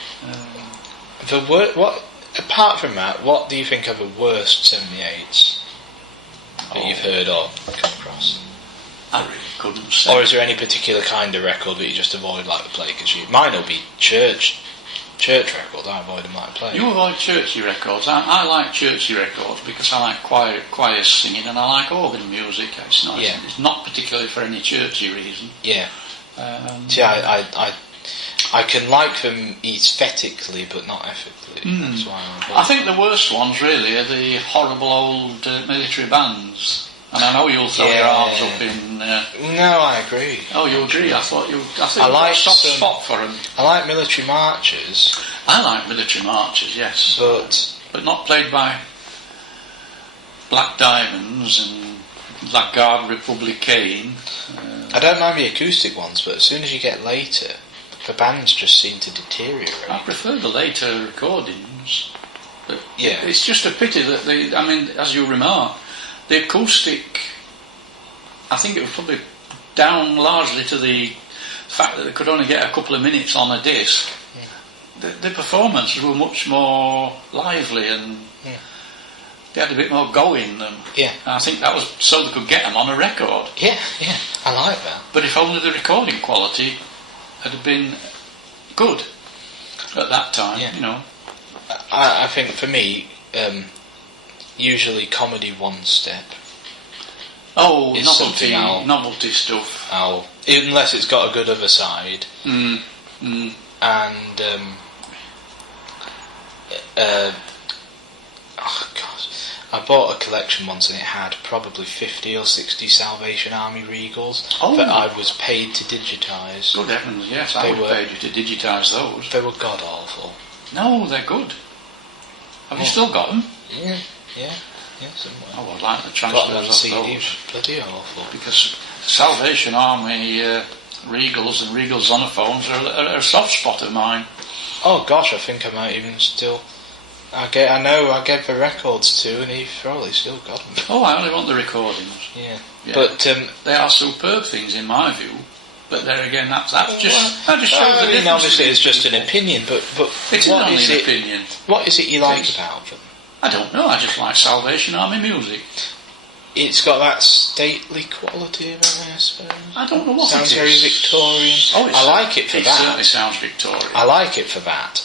Apart from that, what do you think are the worst 78s that you've heard or come across? I really couldn't say. Or is there any particular kind of record that you just avoid like the plague? Because mine will be church records. I avoid them like the plague. You avoid churchy records. I like churchy records because I like choir singing and I like organ music. It's not particularly for any churchy reason. Yeah. See, I can like them aesthetically, but not ethically. That's why I think the worst ones really are the horrible old military bands. And I know you'll throw your arms up in... No, I agree. Oh, you agree? I think I like a soft spot for them. I like military marches. I like military marches, yes. But not played by Black Diamonds and La Garde Républicaine. I don't mind the acoustic ones, but as soon as you get later, the bands just seem to deteriorate. I prefer the later recordings. But yeah. It's just a pity that as you remark, the acoustic, I think it was probably down largely to the fact that they could only get a couple of minutes on a disc. The performances were much more lively and they had a bit more go in them. Yeah. And I think that was so they could get them on a record. Yeah, I like that. But if only the recording quality had been good at that time, you know. I think for me, usually comedy one step. Oh, novelty stuff. Unless it's got a good other side. And I bought a collection once and it had probably 50 or 60 Salvation Army Regals that I was paid to digitise. Good heavens, yes, I would have paid you to digitise those. They were god awful. No, they're good. Have you still got them? Yeah, somewhere. I would like the transfers of those. Bloody awful. Because Salvation Army Regals and Regal Zonophones are a soft spot of mine. Oh gosh, I think I might even still... I gave the records to, and he probably still got them. Oh, I only want the recordings. Yeah. But they are superb things in my view. But there again, that just shows the difference. Obviously, it's just an opinion. But it's only an opinion. What is it you like about them? I don't know. I just like Salvation Army music. It's got that stately quality about it, I suppose. I don't know what sounds it is. Very Victorian. Oh, I like it for that. It certainly sounds Victorian. I like it for that.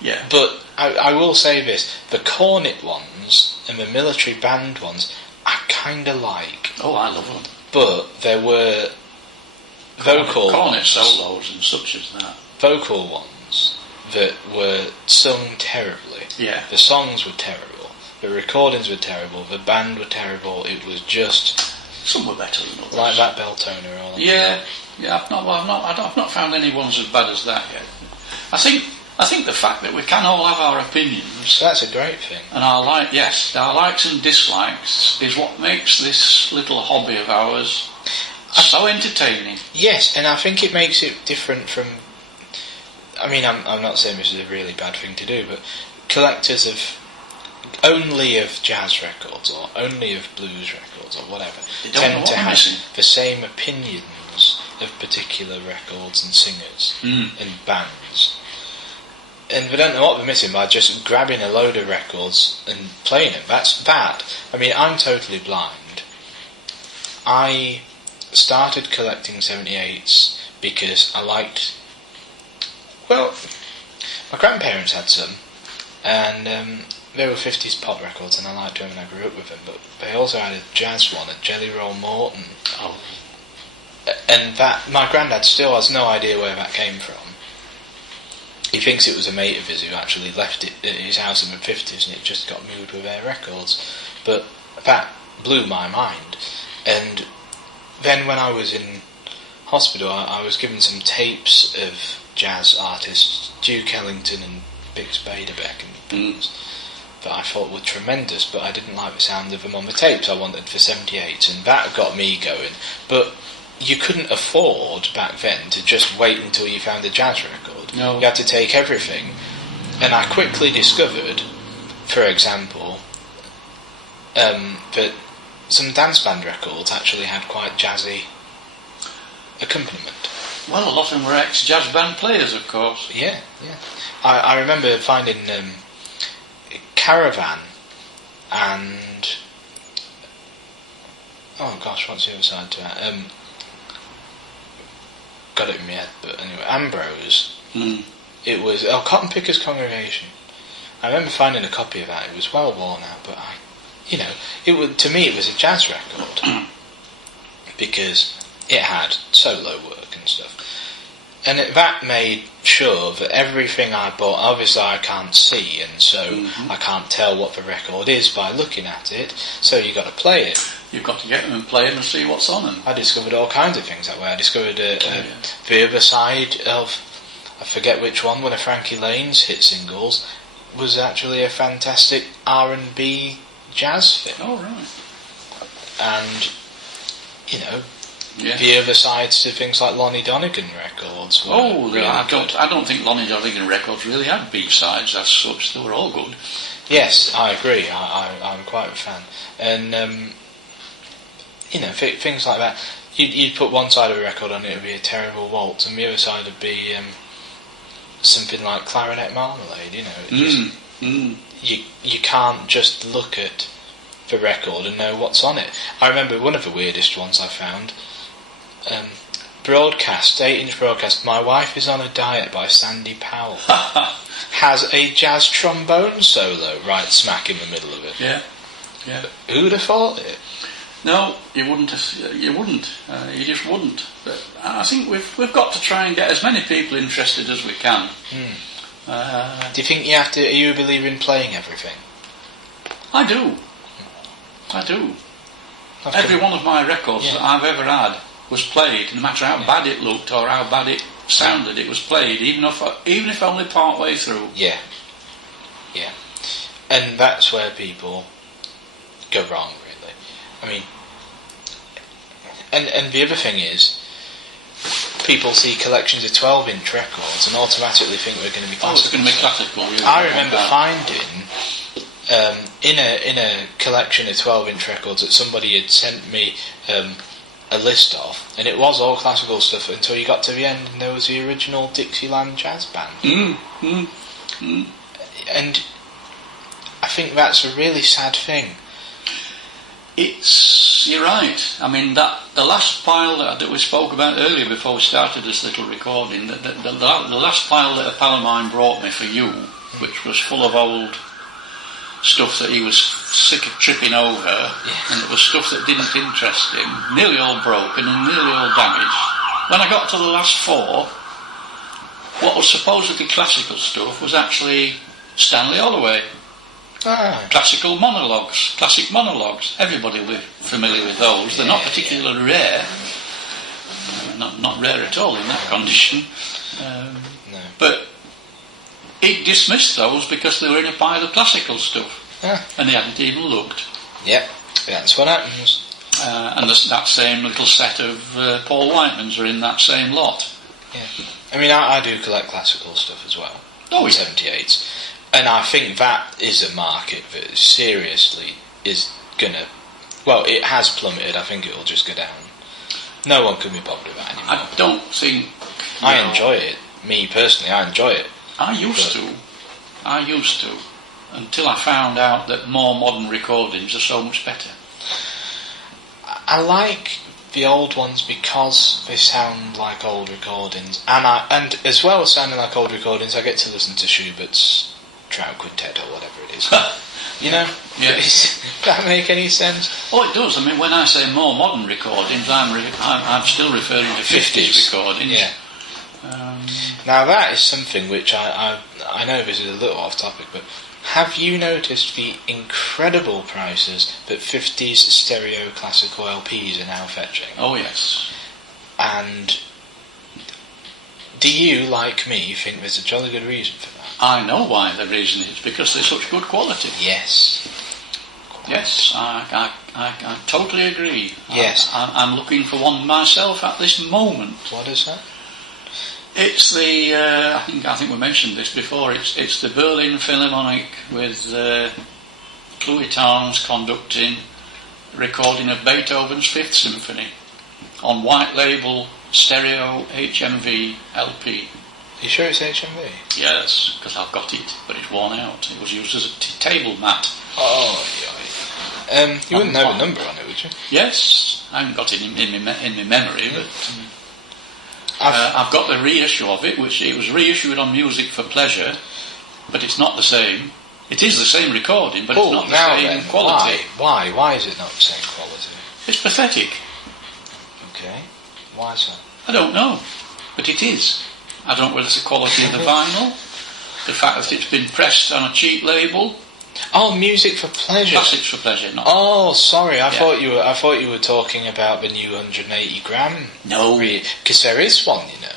Yeah. But I will say this: the cornet ones and the military band ones, I kind of like. Oh, I love them. But there were vocal cornet solos and such as that. Vocal ones that were sung terribly. Yeah. The songs were terrible. The recordings were terrible. The band were terrible. It was just... Some were better than others. Like that Beltona. Or yeah. I've not found any ones as bad as that yet. I think the fact that we can all have our opinions... That's a great thing. And our likes and dislikes is what makes this little hobby of ours so entertaining. Yes, and I think it makes it different from... I mean, I'm not saying this is a really bad thing to do, but collectors of only of jazz records or only of blues records or whatever tend to have the same opinions of particular records and singers and bands. And they don't know what they're missing by just grabbing a load of records and playing them. That's bad. I mean, I'm totally blind. I started collecting 78s because I liked... Well, my grandparents had some, and they were 50s pop records, and I liked them and I grew up with them, but they also had a jazz one, a Jelly Roll Morton. Oh. And that, my granddad still has no idea where that came from. He thinks it was a mate of his who actually left it at his house in the 50s and it just got moved with their records. But that blew my mind. then when I was in hospital, I was given some tapes of jazz artists, Duke Ellington and Bix Beiderbecke and things, that I thought were tremendous, but I didn't like the sound of them on the tapes I wanted for 78, and that got me going. But you couldn't afford back then to just wait until you found a jazz record. No. You had to take everything. And I quickly discovered, for example, that some dance band records actually had quite jazzy accompaniment. Well, a lot of them were ex-jazz band players, of course. Yeah. I remember finding Caravan and... oh gosh, what's the other side to that? Got it in my head, but anyway, Ambrose. It was Cotton Pickers Congregation. I remember finding a copy of that. It was well worn out, but to me it was a jazz record because it had solo work and stuff, and that made sure that everything I bought. Obviously, I can't see, and so I can't tell what the record is by looking at it. So you got to play it. You've got to get them and play them and see what's on them. I discovered all kinds of things that way. I discovered the other side of, I forget which one of Frankie Lane's hit singles was actually a fantastic R&B jazz thing. Oh, right. And, the other sides to things like Lonnie Donegan records were really I don't think Lonnie Donegan records really had B-sides as such. They were all good. Yes, I agree. I'm quite a fan. And, things like that. You'd put one side of a record on, it would be a terrible waltz, and the other side would be something like Clarinet Marmalade. You can't just look at the record and know what's on it. I remember one of the weirdest ones I found. Broadcast, 8-inch broadcast. My Wife Is on a Diet by Sandy Powell has a jazz trombone solo right smack in the middle of it. Yeah. Who'd have thought it? No, you wouldn't. You just wouldn't. But I think we've got to try and get as many people interested as we can. Do you think you have to? Are you a believer in playing everything? I do. Every one of my records that I've ever had was played, no matter how bad it looked or how bad it sounded. It was played, even if only part way through. Yeah. And that's where people go wrong, really. I mean, and the other thing is, people see collections of 12-inch records and automatically think we're going to be classical. Oh, it's going to be classical. Really. I remember finding in a collection of 12-inch records that somebody had sent me a list of, and it was all classical stuff until you got to the end and there was the original Dixieland Jazz Band. And I think that's a really sad thing. You're right. I mean, the last pile that we spoke about earlier before we started this little recording, the last pile that a pal of mine brought me for you, which was full of old stuff that he was sick of tripping over, and it was stuff that didn't interest him, nearly all broken and nearly all damaged. When I got to the last four, what was supposedly classical stuff was actually Stanley Holloway. Classic monologues. Everybody will be familiar with those. They're not particularly rare. Not rare at all in that condition. No. But he dismissed those because they were in a pile of classical stuff. And he hadn't even looked. Yep, that's what happens. And that same little set of Paul Whiteman's are in that same lot. Yeah. I mean, I do collect classical stuff as well. Oh, yeah. 78s. And I think that is a market that seriously is gonna... Well, it has plummeted. I think it'll just go down. No one can be bothered with that anymore. I don't think... I enjoy it. Me, personally, I enjoy it. I used to. Until I found out that more modern recordings are so much better. I like the old ones because they sound like old recordings. And as well as sounding like old recordings, I get to listen to Schubert's Trout Quintet or whatever it is. You know? Yeah. Does that make any sense? Oh, it does. I mean, when I say more modern recordings, I'm still referring to 50s recordings. Yeah. Now that is something which I know this is a little off topic, but Have you noticed the incredible prices that 50s stereo classical LPs are now fetching? Oh yes. And do you, like me, think there's a jolly good reason for that? I know why the reason is because they're such good quality. Yes. Yes, I totally agree. Yes. I'm looking for one myself at this moment. What is that? It's the, I think we mentioned this before, it's the Berlin Philharmonic with Chloe Tarns conducting, recording of Beethoven's Fifth Symphony on white label stereo HMV LP. Are you sure it's HMV? Yes, because I've got it, but it's worn out. It was used as a table mat. Oh, yeah. You wouldn't know the number on it, would you? Yes, I haven't got it in my memory, but I've got the reissue of it, which it was reissued on Music for Pleasure, but it's not the same. It is the same recording, but it's not the same quality. Why? Why is it not the same quality? It's pathetic. Okay. Why is that? I don't know, but it is. I don't know whether it's the quality of the vinyl, the fact that it's been pressed on a cheap label. Oh, Music for Pleasure. Classics for Pleasure, not. Oh, sorry. I thought you were talking about the new 180 gram. No, because there is one, you know.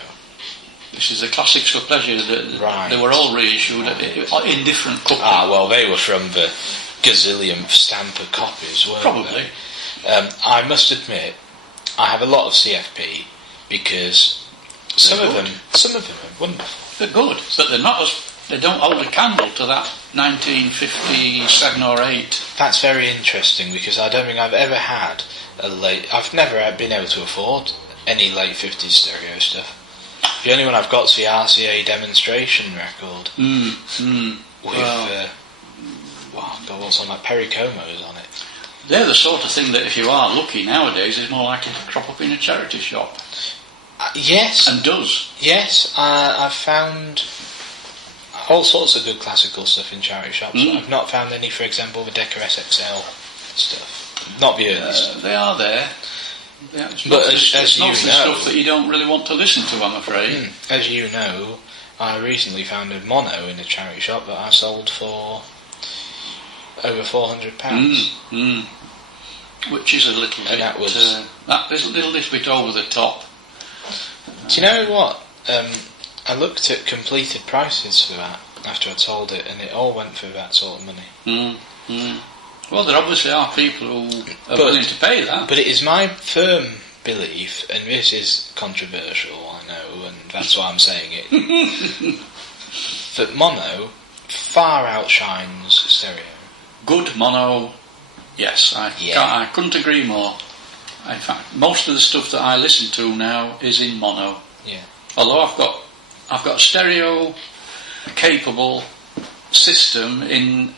This is the Classics for Pleasure. Right. They were all reissued in different couplings. Ah, well, they were from the gazillion stamp of copies, weren't Probably. they? I must admit, I have a lot of CFP because some of them are wonderful. They're good, but they're not as. They don't hold a candle to that 1957 or 8. That's very interesting because I don't think I've ever had I've never been able to afford any late 50s stereo stuff. The only one I've got is the RCA demonstration record with what's on that, Pericomo's on it. They're the sort of thing that if you are lucky nowadays is more likely to crop up in a charity shop. Yes. And does. Yes, I've found all sorts of good classical stuff in charity shops. I've not found any, for example, the Decca SXL stuff. Not the early stuff. They are there. But as you know, stuff that you don't really want to listen to, I'm afraid. As you know, I recently found a mono in a charity shop that I sold for over £400. Which is a little bit. That was that is a little bit over the top. Do you know what? I looked at completed prices for that after I'd sold it, and it all went for that sort of money. Well, there obviously are people who are willing to pay that. But it is my firm belief, and this is controversial, I know, and that's why I'm saying it, that mono far outshines stereo. Good mono, yes, I couldn't agree more. In fact, most of the stuff that I listen to now is in mono. Yeah. Although I've got a stereo capable system in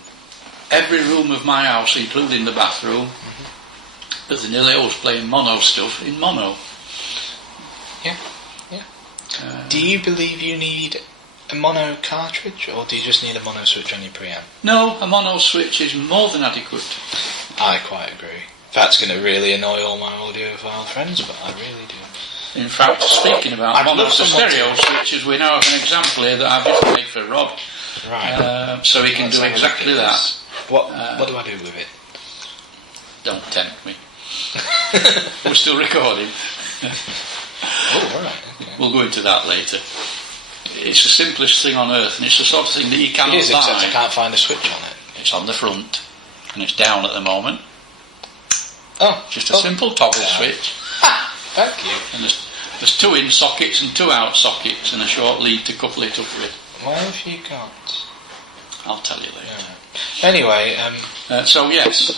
every room of my house, including the bathroom, but they're nearly always playing mono stuff in mono. Yeah. Do you believe you need a mono cartridge, or do you just need a mono switch on your preamp? No, a mono switch is more than adequate. I quite agree. That's going to really annoy all my audiophile friends, but I really do. In fact, speaking about mono stereo switches, we now have an example here that I've just made for Rob. Right. So he can do exactly that. What do I do with it? Don't tempt me. We're still recording. Oh, right. Okay. We'll go into that later. It's the simplest thing on earth, and it's the sort of thing that you cannot buy. It is, except I can't find a switch on it. It's on the front, and it's down at the moment. Oh, just a simple toggle switch. Thank you. And there's 2 in sockets and 2 out sockets, and a short lead to couple it up with. What have you got? I'll tell you later. Yeah. Anyway, so yes,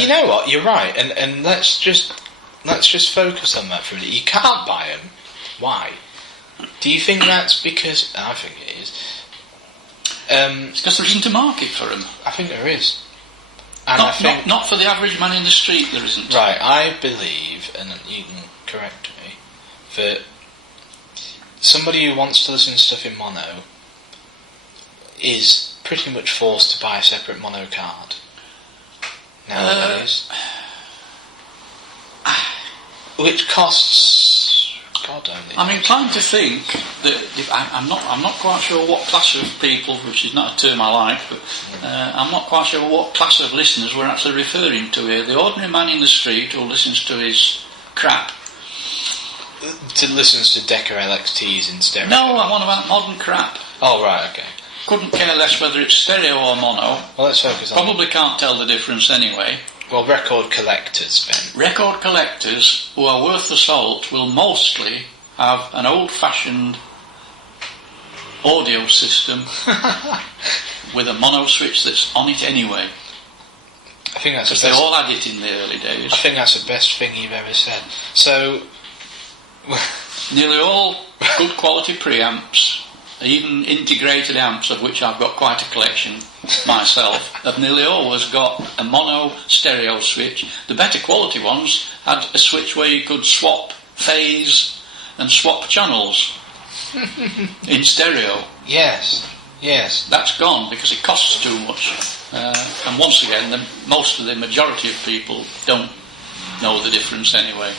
you know what? You're right, and let's just focus on that for a minute. You can't buy them. Why? Do you think that's because? I think it is. It's because there isn't a market for them. I think there is. And not for the average man in the street. There isn't. Right. I believe, and you can correct me, that somebody who wants to listen to stuff in mono is pretty much forced to buy a separate mono card nowadays, which costs, God record only. I'm inclined to think that I'm not quite sure what class of people, which is not a term I like, but I'm not quite sure what class of listeners we're actually referring to here. The ordinary man in the street who listens to his crap. To listens to Decca LXTs in stereo. No, I'm on about modern crap. Oh right, okay. Couldn't care less whether it's stereo or mono. Well, let's focus on. Probably can't tell the difference anyway. Well, record collectors, Ben. Record collectors who are worth the salt will mostly have an old-fashioned audio system with a mono switch that's on it anyway. I think that's because they all had it in the early days. I think that's the best thing you've ever said. So, nearly all good quality preamps, even integrated amps, of which I've got quite a collection myself, have nearly always got a mono stereo switch. The better quality ones had a switch where you could swap phase and swap channels in stereo. Yes. That's gone because it costs too much. And once again, the majority of people don't know the difference anyway.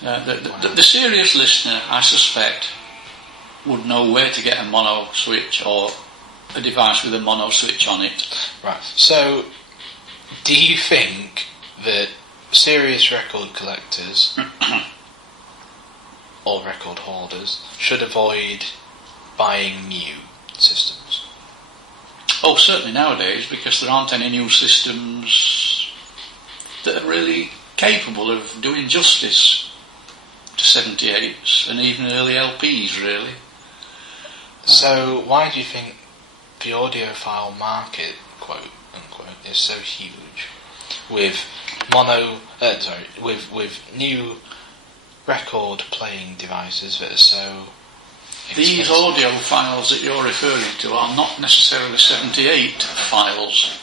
The serious listener, I suspect, would know where to get a mono switch or a device with a mono switch on it. Right. So, do you think that serious record collectors or record hoarders should avoid buying new systems? Oh, certainly nowadays, because there aren't any new systems that are really capable of doing justice to 78s and even early LPs, really. So, why do you think the audiophile market, quote unquote, is so huge with with new record playing devices that are so expensive? These audiophiles that you're referring to are not necessarily 78 files.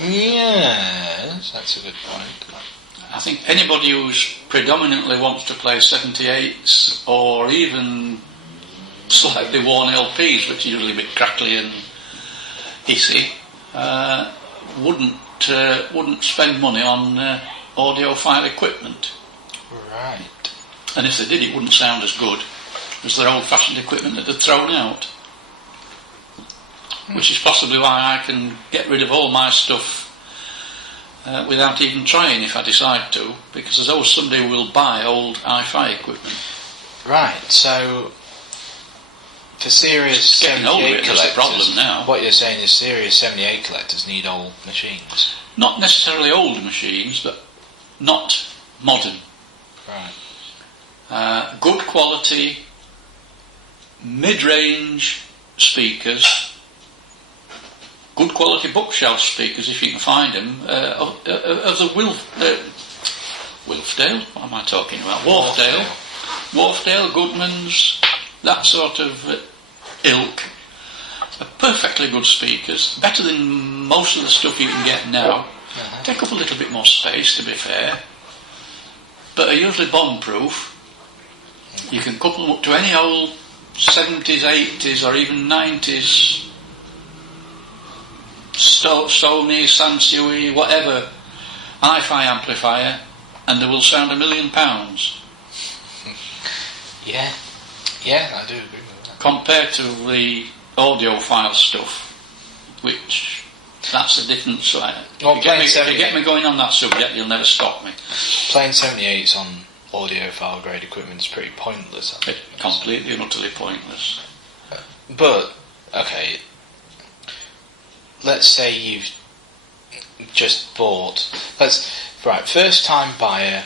Yes, that's a good point. I think anybody who's predominantly wants to play 78s or even slightly worn LPs, which are usually a bit crackly and hissy, wouldn't spend money on audiophile equipment. Right. And if they did, it wouldn't sound as good as their old-fashioned equipment that they'd thrown out. Which is possibly why I can get rid of all my stuff without even trying if I decide to, because there's always somebody who will buy old hi-fi equipment. Right, so for serious 78 collectors, the problem now. What you're saying is serious 78 collectors need old machines. Not necessarily old machines, but not modern. Right. Good quality, mid-range speakers, good quality bookshelf speakers if you can find them, of the Wilfdale, what am I talking about? Wharfdale, Goodman's, that sort of ilk. Are perfectly good speakers, better than most of the stuff you can get now. Take up a little bit more space, to be fair, but are usually bomb-proof. You can couple them up to any old 70s, 80s or even 90s Sony, Sansui, whatever hi-fi amplifier, and they will sound £1 million. Yeah, I do agree with that. Compared to the audiophile stuff, which that's a different side. Well, if you get me going on that subject, you'll never stop me. Playing 78s on audiophile grade equipment is pretty pointless. It's completely and utterly pointless. But, okay, let's say you've just bought, first time buyer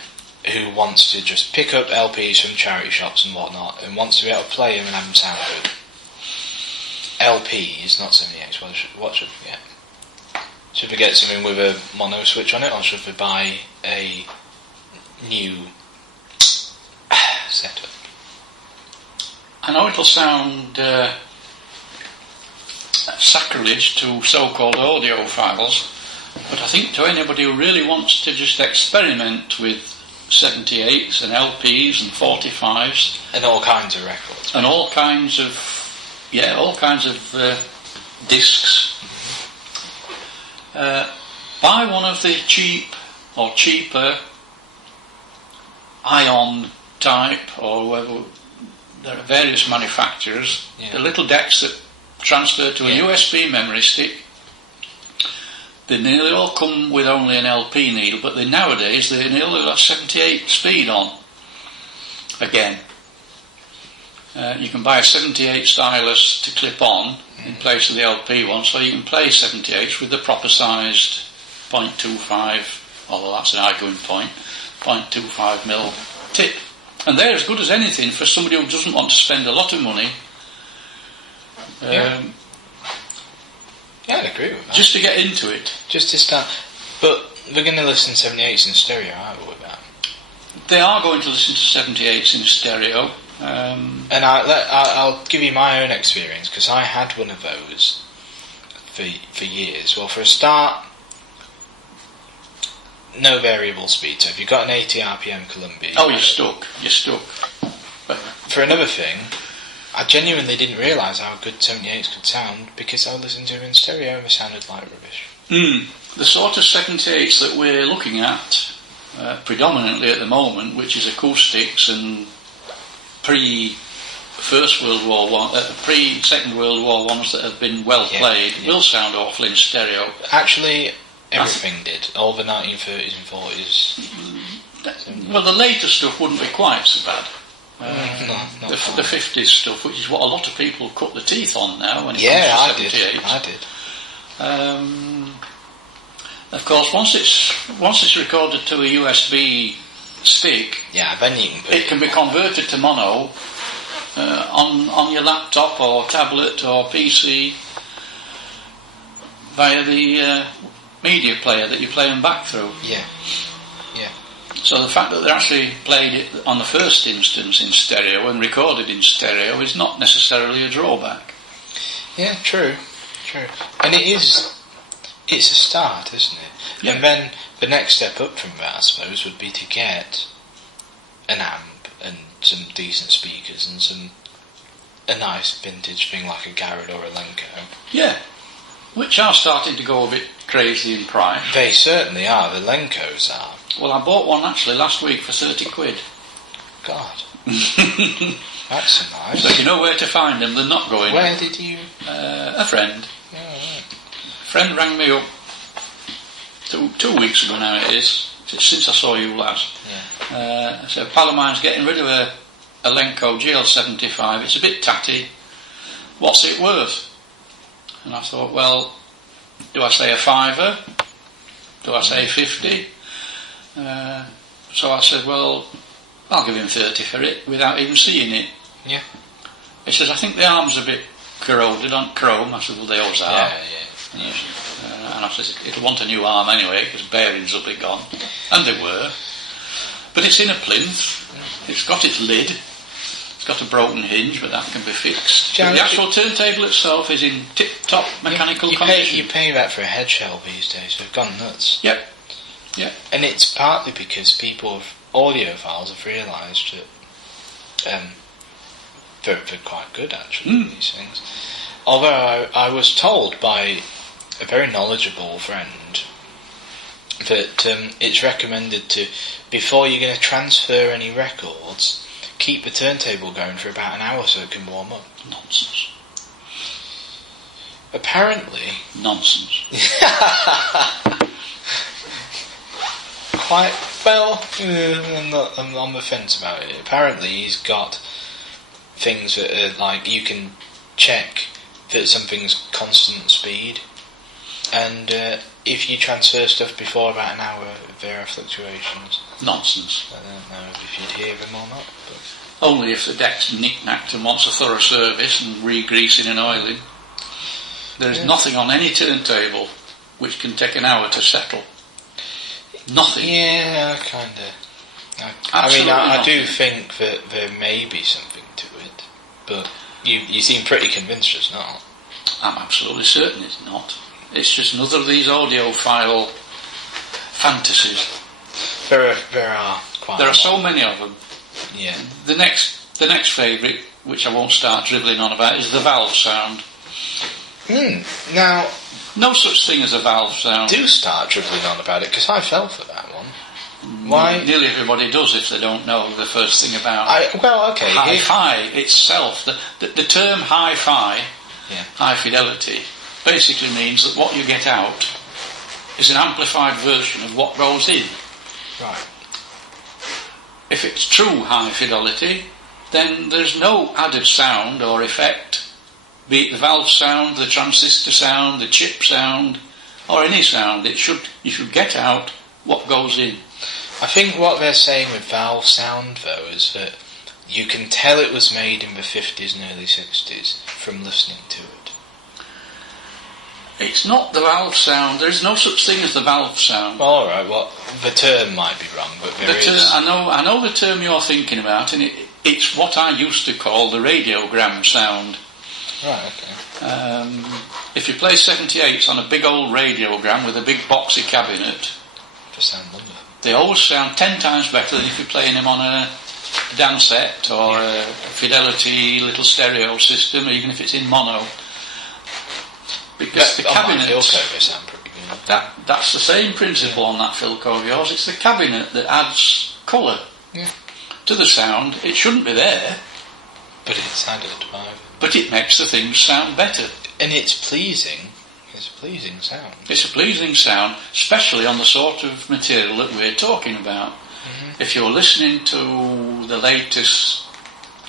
who wants to just pick up LPs from charity shops and whatnot and wants to be able to play them and have them sound good. LPs, not 78s, what should we get? Should we get something with a mono switch on it, or should we buy a new setup? I know it'll sound sacrilege to so-called audiophiles, but I think to anybody who really wants to just experiment with 78s and LPs and 45s and all kinds of records and all kinds of discs, buy one of the cheap or cheaper ion type or whether there are various manufacturers, the little decks that transfer to a USB memory stick, they nearly all come with only an LP needle, but nowadays they nearly got 78 speed on. Again, you can buy a 78 stylus to clip on in place of the LP one, so you can play 78s with the proper sized 0.25, although that's an arguing point, 0.25mm tip. And they're as good as anything for somebody who doesn't want to spend a lot of money. Yeah, I'd agree with that. Just to get into it. Just to start. But we're going to listen to 78s in stereo, aren't we, with that? They are going to listen to 78s in stereo. And I'll give you my own experience, because I had one of those for years. Well, for a start, no variable speed. So if you've got an 80 RPM Columbia... Oh, you're stuck. But for another thing, I genuinely didn't realise how good 78s could sound, because I listened to them in stereo and they sounded like rubbish. The sort of 78s that we're looking at, predominantly at the moment, which is acoustics and pre-First World War One, pre-Second World War ones that have been well played, will sound awful in stereo. Actually, everything did. All the 1930s and 40s. Well, the later stuff wouldn't be quite so bad. The 50s stuff, which is what a lot of people cut the teeth on now. When it I comes to 78s. I did. Of course, once it's recorded to a USB stick, then you can it can be converted to mono on your laptop or tablet or PC via the media player that you play them back through. Yeah. So the fact that they're actually played it on the first instance in stereo and recorded in stereo is not necessarily a drawback. Yeah, true. And it's a start, isn't it? Yeah. And then the next step up from that, I suppose, would be to get an amp and some decent speakers and a nice vintage thing like a Garrett or a Lenko. Yeah, which are starting to go a bit crazy in price. They certainly are, the Lenkos are. Well, I bought one actually last week for 30 quid. God. That's nice. So you know where to find them, they're not going. Where did you... a friend. Yeah, right. A friend rang me up 2 weeks ago now it is, since I saw you last. Yeah. So a pal of mine's getting rid of a Lenko GL75, it's a bit tatty, what's it worth? And I thought, well, do I say a fiver? Do I say 50? So I said, well, I'll give him 30 for it without even seeing it. Yeah. He says, I think the arm's a bit corroded on chrome. I said, well, they always are. Yeah. And I said, it'll want a new arm anyway because bearings will be gone. And they were. But it's in a plinth. It's got its lid. It's got a broken hinge, but that can be fixed. The actual turntable itself is in tip-top mechanical condition. You pay that for a head shell these days. They've gone nuts. Yep. And it's partly because people, audiophiles, have realised that they're quite good, actually, these things. Although I was told by a very knowledgeable friend that it's recommended to, before you're going to transfer any records, keep the turntable going for about an hour so it can warm up. Nonsense. Apparently. Nonsense. Quite well. I'm on the fence about it. Apparently, he's got things that are like you can check that something's constant speed, and if you transfer stuff before about an hour, there are fluctuations. Nonsense. I don't know if you'd hear them or not. But only if the deck's knick-knacked and wants a thorough service and re-greasing and oiling. There is nothing on any turntable which can take an hour to settle. Nothing. Yeah, kind of. I do think that there may be something to it, but you seem pretty convinced it's not. I'm absolutely certain it's not. It's just another of these audiophile fantasies. There are quite. There are so many of them. Yeah. The next favourite, which I won't start dribbling on about, is the valve sound. Now, no such thing as a valve sound. Do start dribbling on about it, because I fell for that one. Why? Nearly everybody does if they don't know the first thing about hi-fi itself. The term hi-fi, high fidelity, basically means that what you get out is an amplified version of what goes in. Right. If it's true high fidelity, then there's no added sound or effect, be it the valve sound, the transistor sound, the chip sound, or any sound. You should get out what goes in. I think what they're saying with valve sound, though, is that you can tell it was made in the 50s and early 60s from listening to it. It's not the valve sound. There is no such thing as the valve sound. Well, all right. Well, the term might be wrong, but there is. I know the term you're thinking about, and it's what I used to call the radiogram sound. Right. Okay. If you play 78s on a big old radiogram with a big boxy cabinet, they sound wonderful. They always sound 10 times better than if you're playing them on a dance set or a Fidelity little stereo system, even if it's in mono. Because the cabinet, that's the same principle on that Philco of yours. It's the cabinet that adds colour to the sound. It shouldn't be there, but it's added by. But it makes the things sound better, and it's pleasing. It's a pleasing sound. It's a pleasing sound, especially on the sort of material that we're talking about. Mm-hmm. If you're listening to the latest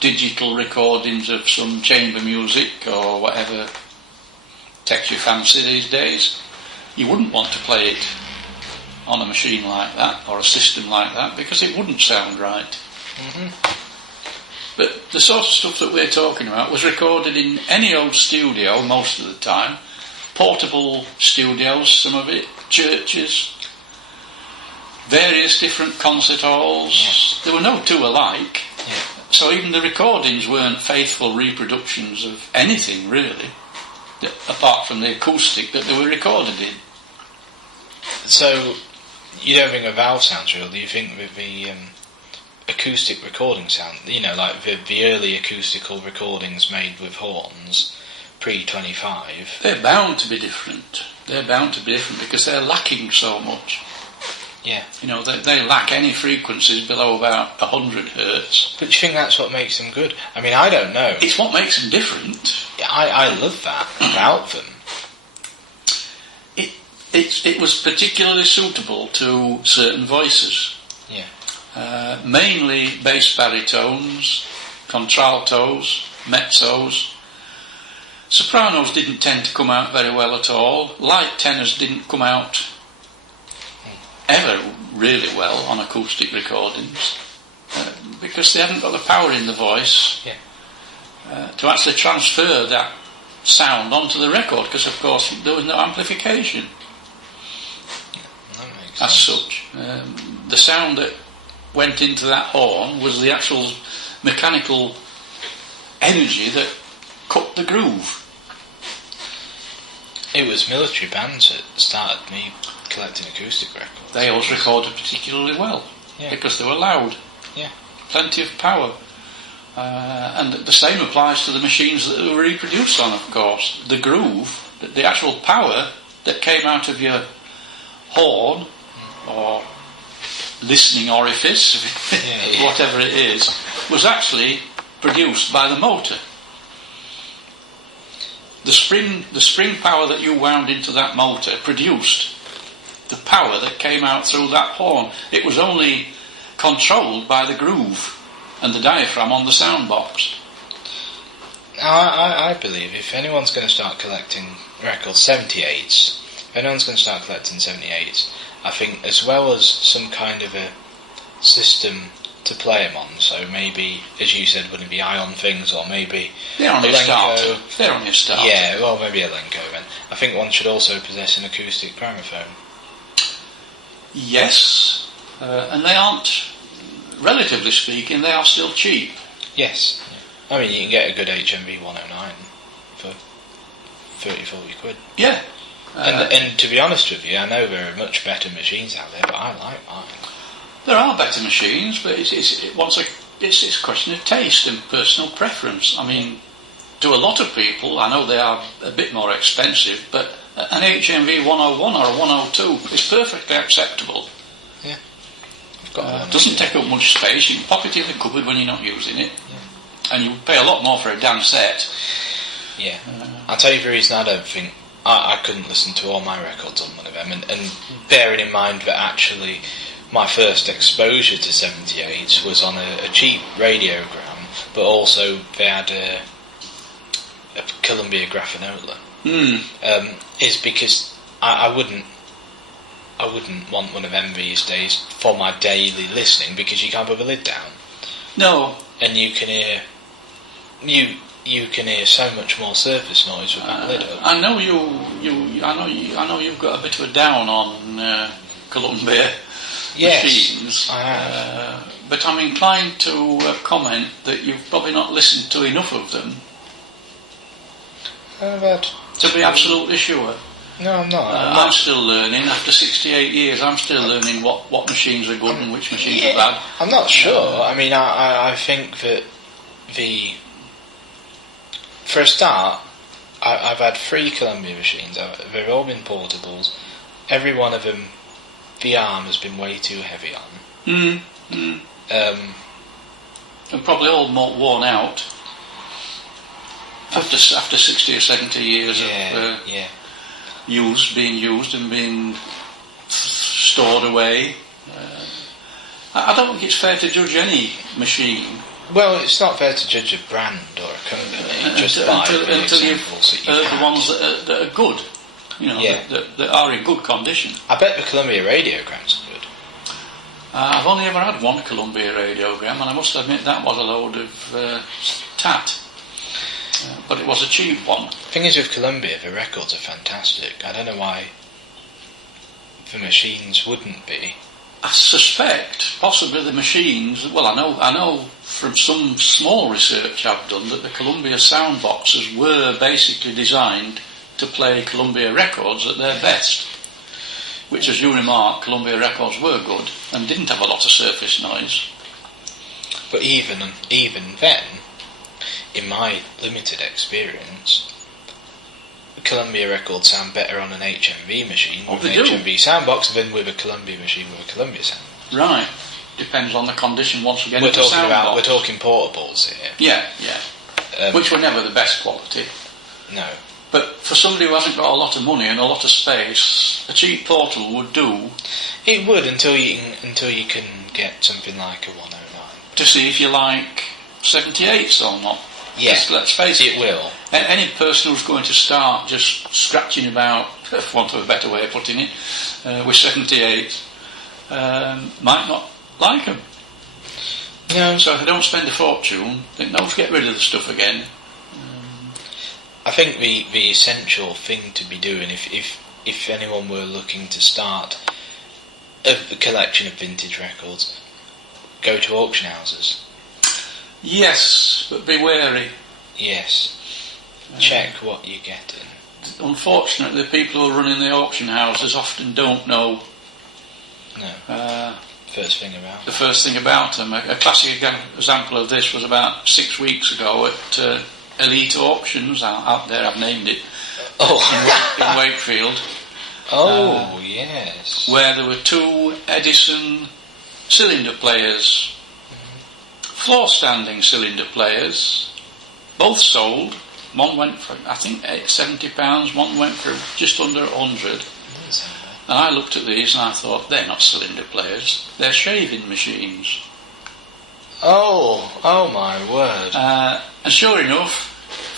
digital recordings of some chamber music or whatever takes your fancy these days, you wouldn't want to play it on a machine like that or a system like that because it wouldn't sound right. Mm-hmm. But the sort of stuff that we're talking about was recorded in any old studio most of the time, portable studios, some of it, churches, various different concert halls. Yes. There were no two alike, so even the recordings weren't faithful reproductions of anything really, apart from the acoustic that they were recorded in. So, you don't think a valve sounds real, do you think with the acoustic recording sound, like the early acoustical recordings made with horns, pre-25? They're bound to be different. They're bound to be different because they're lacking so much. Yeah. They lack any frequencies below about 100 hertz. But do you think that's what makes them good? I mean, I don't know. It's what makes them different. I love that about them. It was particularly suitable to certain voices. Yeah. Mainly bass baritones, contraltos, mezzos. Sopranos didn't tend to come out very well at all. Light tenors didn't come out ever really well on acoustic recordings because they hadn't got the power in the voice to actually transfer that sound onto the record, because of course there was no amplification as such. The sound that went into that horn was the actual mechanical energy that cut the groove. It was military bands that started me collecting acoustic records. They always recorded particularly well because they were loud. Yeah. Plenty of power. And the same applies to the machines that they were reproduced on, of course. The groove, the actual power that came out of your horn or listening orifice, whatever it is, was actually produced by the motor. The spring power that you wound into that motor produced the power that came out through that horn. It was only controlled by the groove and the diaphragm on the sound box. Now, I believe if anyone's going to start collecting records, 78s, if anyone's going to start collecting 78s, I think as well as some kind of a system to play them on, so maybe, as you said, wouldn't it be ion things, or maybe they're on your start. They're on your start. Yeah, well, maybe a Lenko then. I think one should also possess an acoustic gramophone. Yes, and they aren't, relatively speaking, they are still cheap. Yes. I mean, you can get a good HMV 109 for 30-40 quid. Yeah. And to be honest with you, I know there are much better machines out there, but I like mine. There are better machines, but it's a question of taste and personal preference. I mean, to a lot of people, I know they are a bit more expensive, but an HMV 101 or a 102 is perfectly acceptable. Yeah. It doesn't take up much space. You can pop it in the cupboard when you're not using it, and you pay a lot more for a damn set. Yeah, I'll tell you the reason I don't think I couldn't listen to all my records on one of them, and bearing in mind that actually my first exposure to 78s was on a cheap radiogram, but also they had a Columbia Graphenola. Is because I wouldn't want one of them these days for my daily listening, because you can't put the lid down. No. And you can hear so much more surface noise with that lid open. I know you've got a bit of a down on Columbia machines. I have. But I'm inclined to comment that you've probably not listened to enough of them to be absolutely sure. No, I'm not. I'm still learning. After 68 years, I'm still learning what machines are good and which machines are bad. I'm not sure. I mean, I think that for a start, I've had 3 Columbia machines. They've all been portables. Every one of them, the arm has been way too heavy on. And probably all more worn out after 60 or 70 years of being used and being stored away. I don't think it's fair to judge any machine. Well, it's not fair to judge a brand or a company just by until you've heard the ones that are good, that are in good condition. I bet the Columbia radiograms are good. I've only ever had one Columbia radiogram, and I must admit that was a load of tat. But it was a cheap one. The thing is, with Columbia, the records are fantastic. I don't know why the machines wouldn't be. I suspect possibly the machines. Well, I know from some small research I've done that the Columbia sound boxes were basically designed to play Columbia records at their best. Which, as you remark, Columbia records were good and didn't have a lot of surface noise. But even then, in my limited experience, Columbia records sound better on an HMV machine with an HMV soundbox than with a Columbia machine with a Columbia soundbox. Right. Depends on the condition once again. We're talking portables here. Yeah. Which were never the best quality. No. But for somebody who hasn't got a lot of money and a lot of space, a cheap portable would do. It would until you can get something like a 109. To see if you like 78s or not. Yes, let's face it. It will. Any person who's going to start just scratching about, for want of a better way of putting it, with 78, might not like them. No. So if they don't spend a fortune, they don't get rid of the stuff again. I think the essential thing to be doing, if anyone were looking to start a collection of vintage records, go to auction houses. Yes, but be wary. Yes. Check what you're getting. Unfortunately, the people who are running the auction houses often don't know. No. First thing about the first thing about them. A classic example of this was about 6 weeks ago at Elite Auctions out there. I've named it. In Wakefield. Oh, yes. Where there were 2 Edison cylinder players. Floor standing cylinder players, both sold. One went for, I think, £70, one went for just under 100. And I looked at these and I thought, they're not cylinder players, they're shaving machines. Oh my word. And sure enough,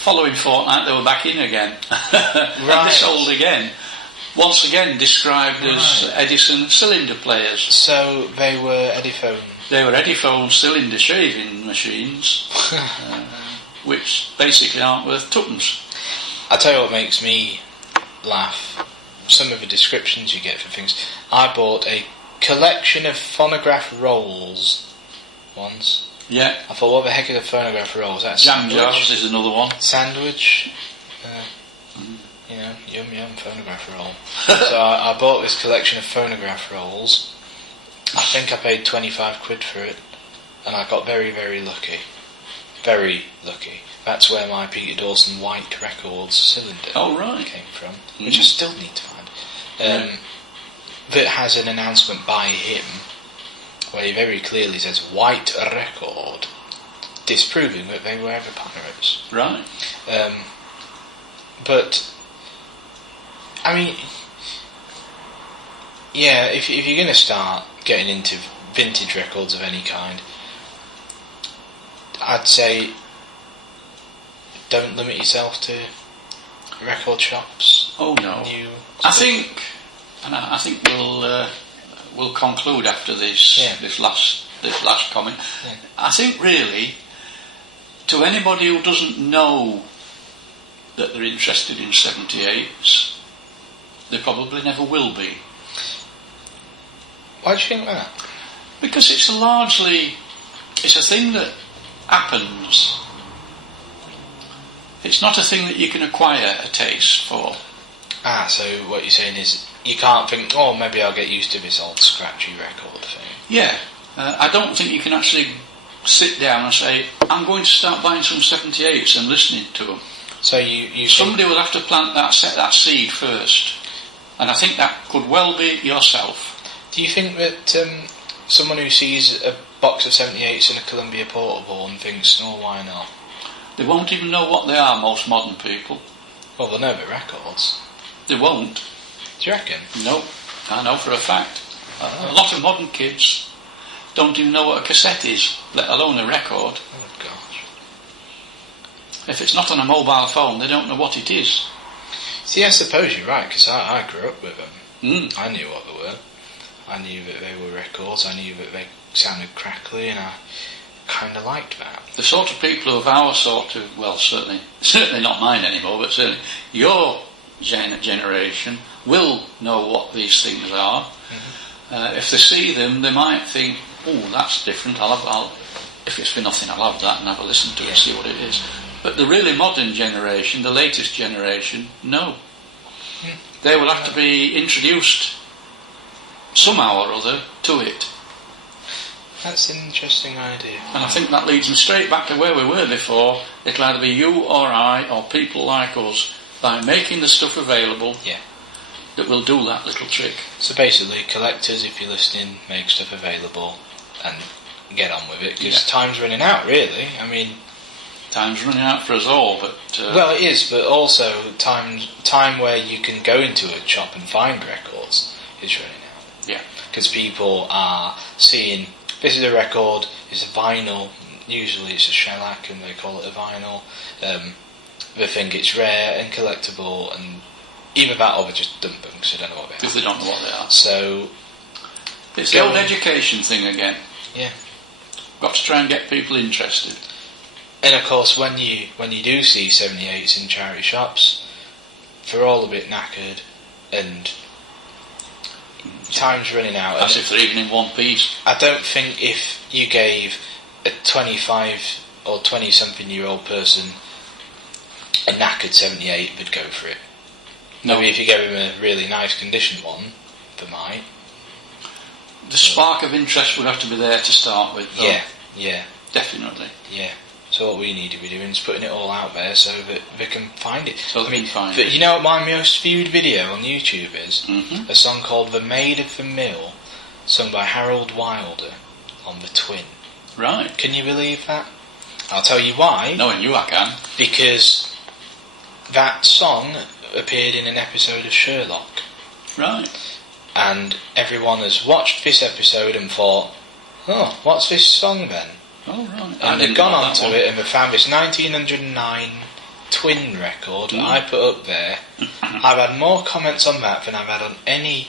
following fortnight they were back in again. And they sold again. Once again described as Edison cylinder players. So they were Ediphone. They were Ediphone cylinder shaving machines, which basically aren't worth tuppence. I'll tell you what makes me laugh. Some of the descriptions you get for things. I bought a collection of phonograph rolls once. Yeah. I thought, what the heck are the phonograph rolls? That's Jam jars is another one. Sandwich. Yum phonograph roll. So I bought this collection of phonograph rolls. I think I paid 25 quid for it, and I got very, very lucky. Very lucky. That's where my Peter Dawson White Records cylinder came from, which I still need to find. That has an announcement by him where he very clearly says white record, disproving that they were ever pirates. Right. But I mean, yeah, if you're going to start getting into vintage records of any kind, I'd say don't limit yourself to record shops. Oh no. I think we'll conclude after this last comment. Yeah. I think really, to anybody who doesn't know that they're interested in 78s, they probably never will be. Why do you think that? Because it's a thing that happens. It's not a thing that you can acquire a taste for. So what you're saying is you can't think, oh, maybe I'll get used to this old scratchy record thing. Yeah. I don't think you can actually sit down and say, I'm going to start buying some 78s and listening to them. So you somebody will have to plant that seed first. And I think that could well be yourself. Do you think that someone who sees a box of 78s in a Columbia Portable and thinks, oh, why not? They won't even know what they are, most modern people. Well, they'll know the records. They won't. Do you reckon? No, I know for a fact. A lot of modern kids don't even know what a cassette is, let alone a record. Oh, gosh. If it's not on a mobile phone, they don't know what it is. See, I suppose you're right, because I grew up with them. I knew what they were. I knew that they were records, I knew that they sounded crackly, and I kind of liked that. The sort of people of our sort of, well, certainly not mine anymore, but certainly your generation will know what these things are. Mm-hmm. If they see them, they might think, oh, that's different, if it's for nothing, I'll have that and have a listen to it and see what it is. But the really modern generation, the latest generation, no. They will have to be introduced somehow or other to it. That's an interesting idea. And I think that leads me straight back to where we were before. It'll either be you or I or people like us, by making the stuff available, that will do that little trick. So basically, collectors, if you're listening, make stuff available and get on with it, because time's running out, really. I mean, time's running out for us all, but... well, it is, but also time where you can go into a shop and find records is running out. Yeah. Because people are seeing, this is a record, it's a vinyl, usually it's a shellac and they call it a vinyl. They think it's rare and collectible, and either that or they just dump them because they don't know what they are. Because they don't know what they are. So... it's the old education thing again. Yeah. Got to try and get people interested. And of course, when you do see 78s in charity shops, they're all a bit knackered, and time's running out. As if they're even in one piece. I don't think if you gave a 25 or 20-something-year-old person a knackered 78, they'd go for it. No. Maybe if you gave them a really nice condition one, they might. The spark of interest would have to be there to start with, though. Yeah. Definitely. Yeah. So what we need to be doing is putting it all out there so that they can find it. So they can find it. You know what my most viewed video on YouTube is? Mm-hmm. A song called The Maid of the Mill, sung by Harold Wilder on the Twin. Right. Can you believe that? I'll tell you why. Knowing you, I can. Because that song appeared in an episode of Sherlock. Right. And everyone has watched this episode and thought, oh, what's this song then? Oh, right. And they've gone on to it and they've found this 1909 Twin record that I put up there. I've had more comments on that than I've had on any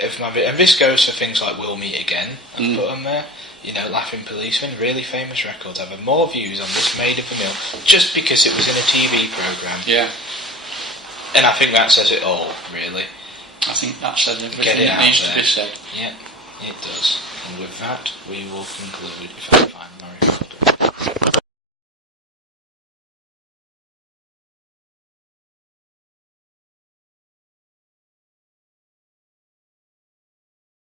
of my... And this goes for things like We'll Meet Again. I've put on there. You know, Laughing Policeman, really famous records. I've had more views on this Maid of the Mill just because it was in a TV programme. Yeah. And I think that says it all, really. I think that says everything that needs to be said. Yeah, it does. And with that, we will conclude, if I find Mario.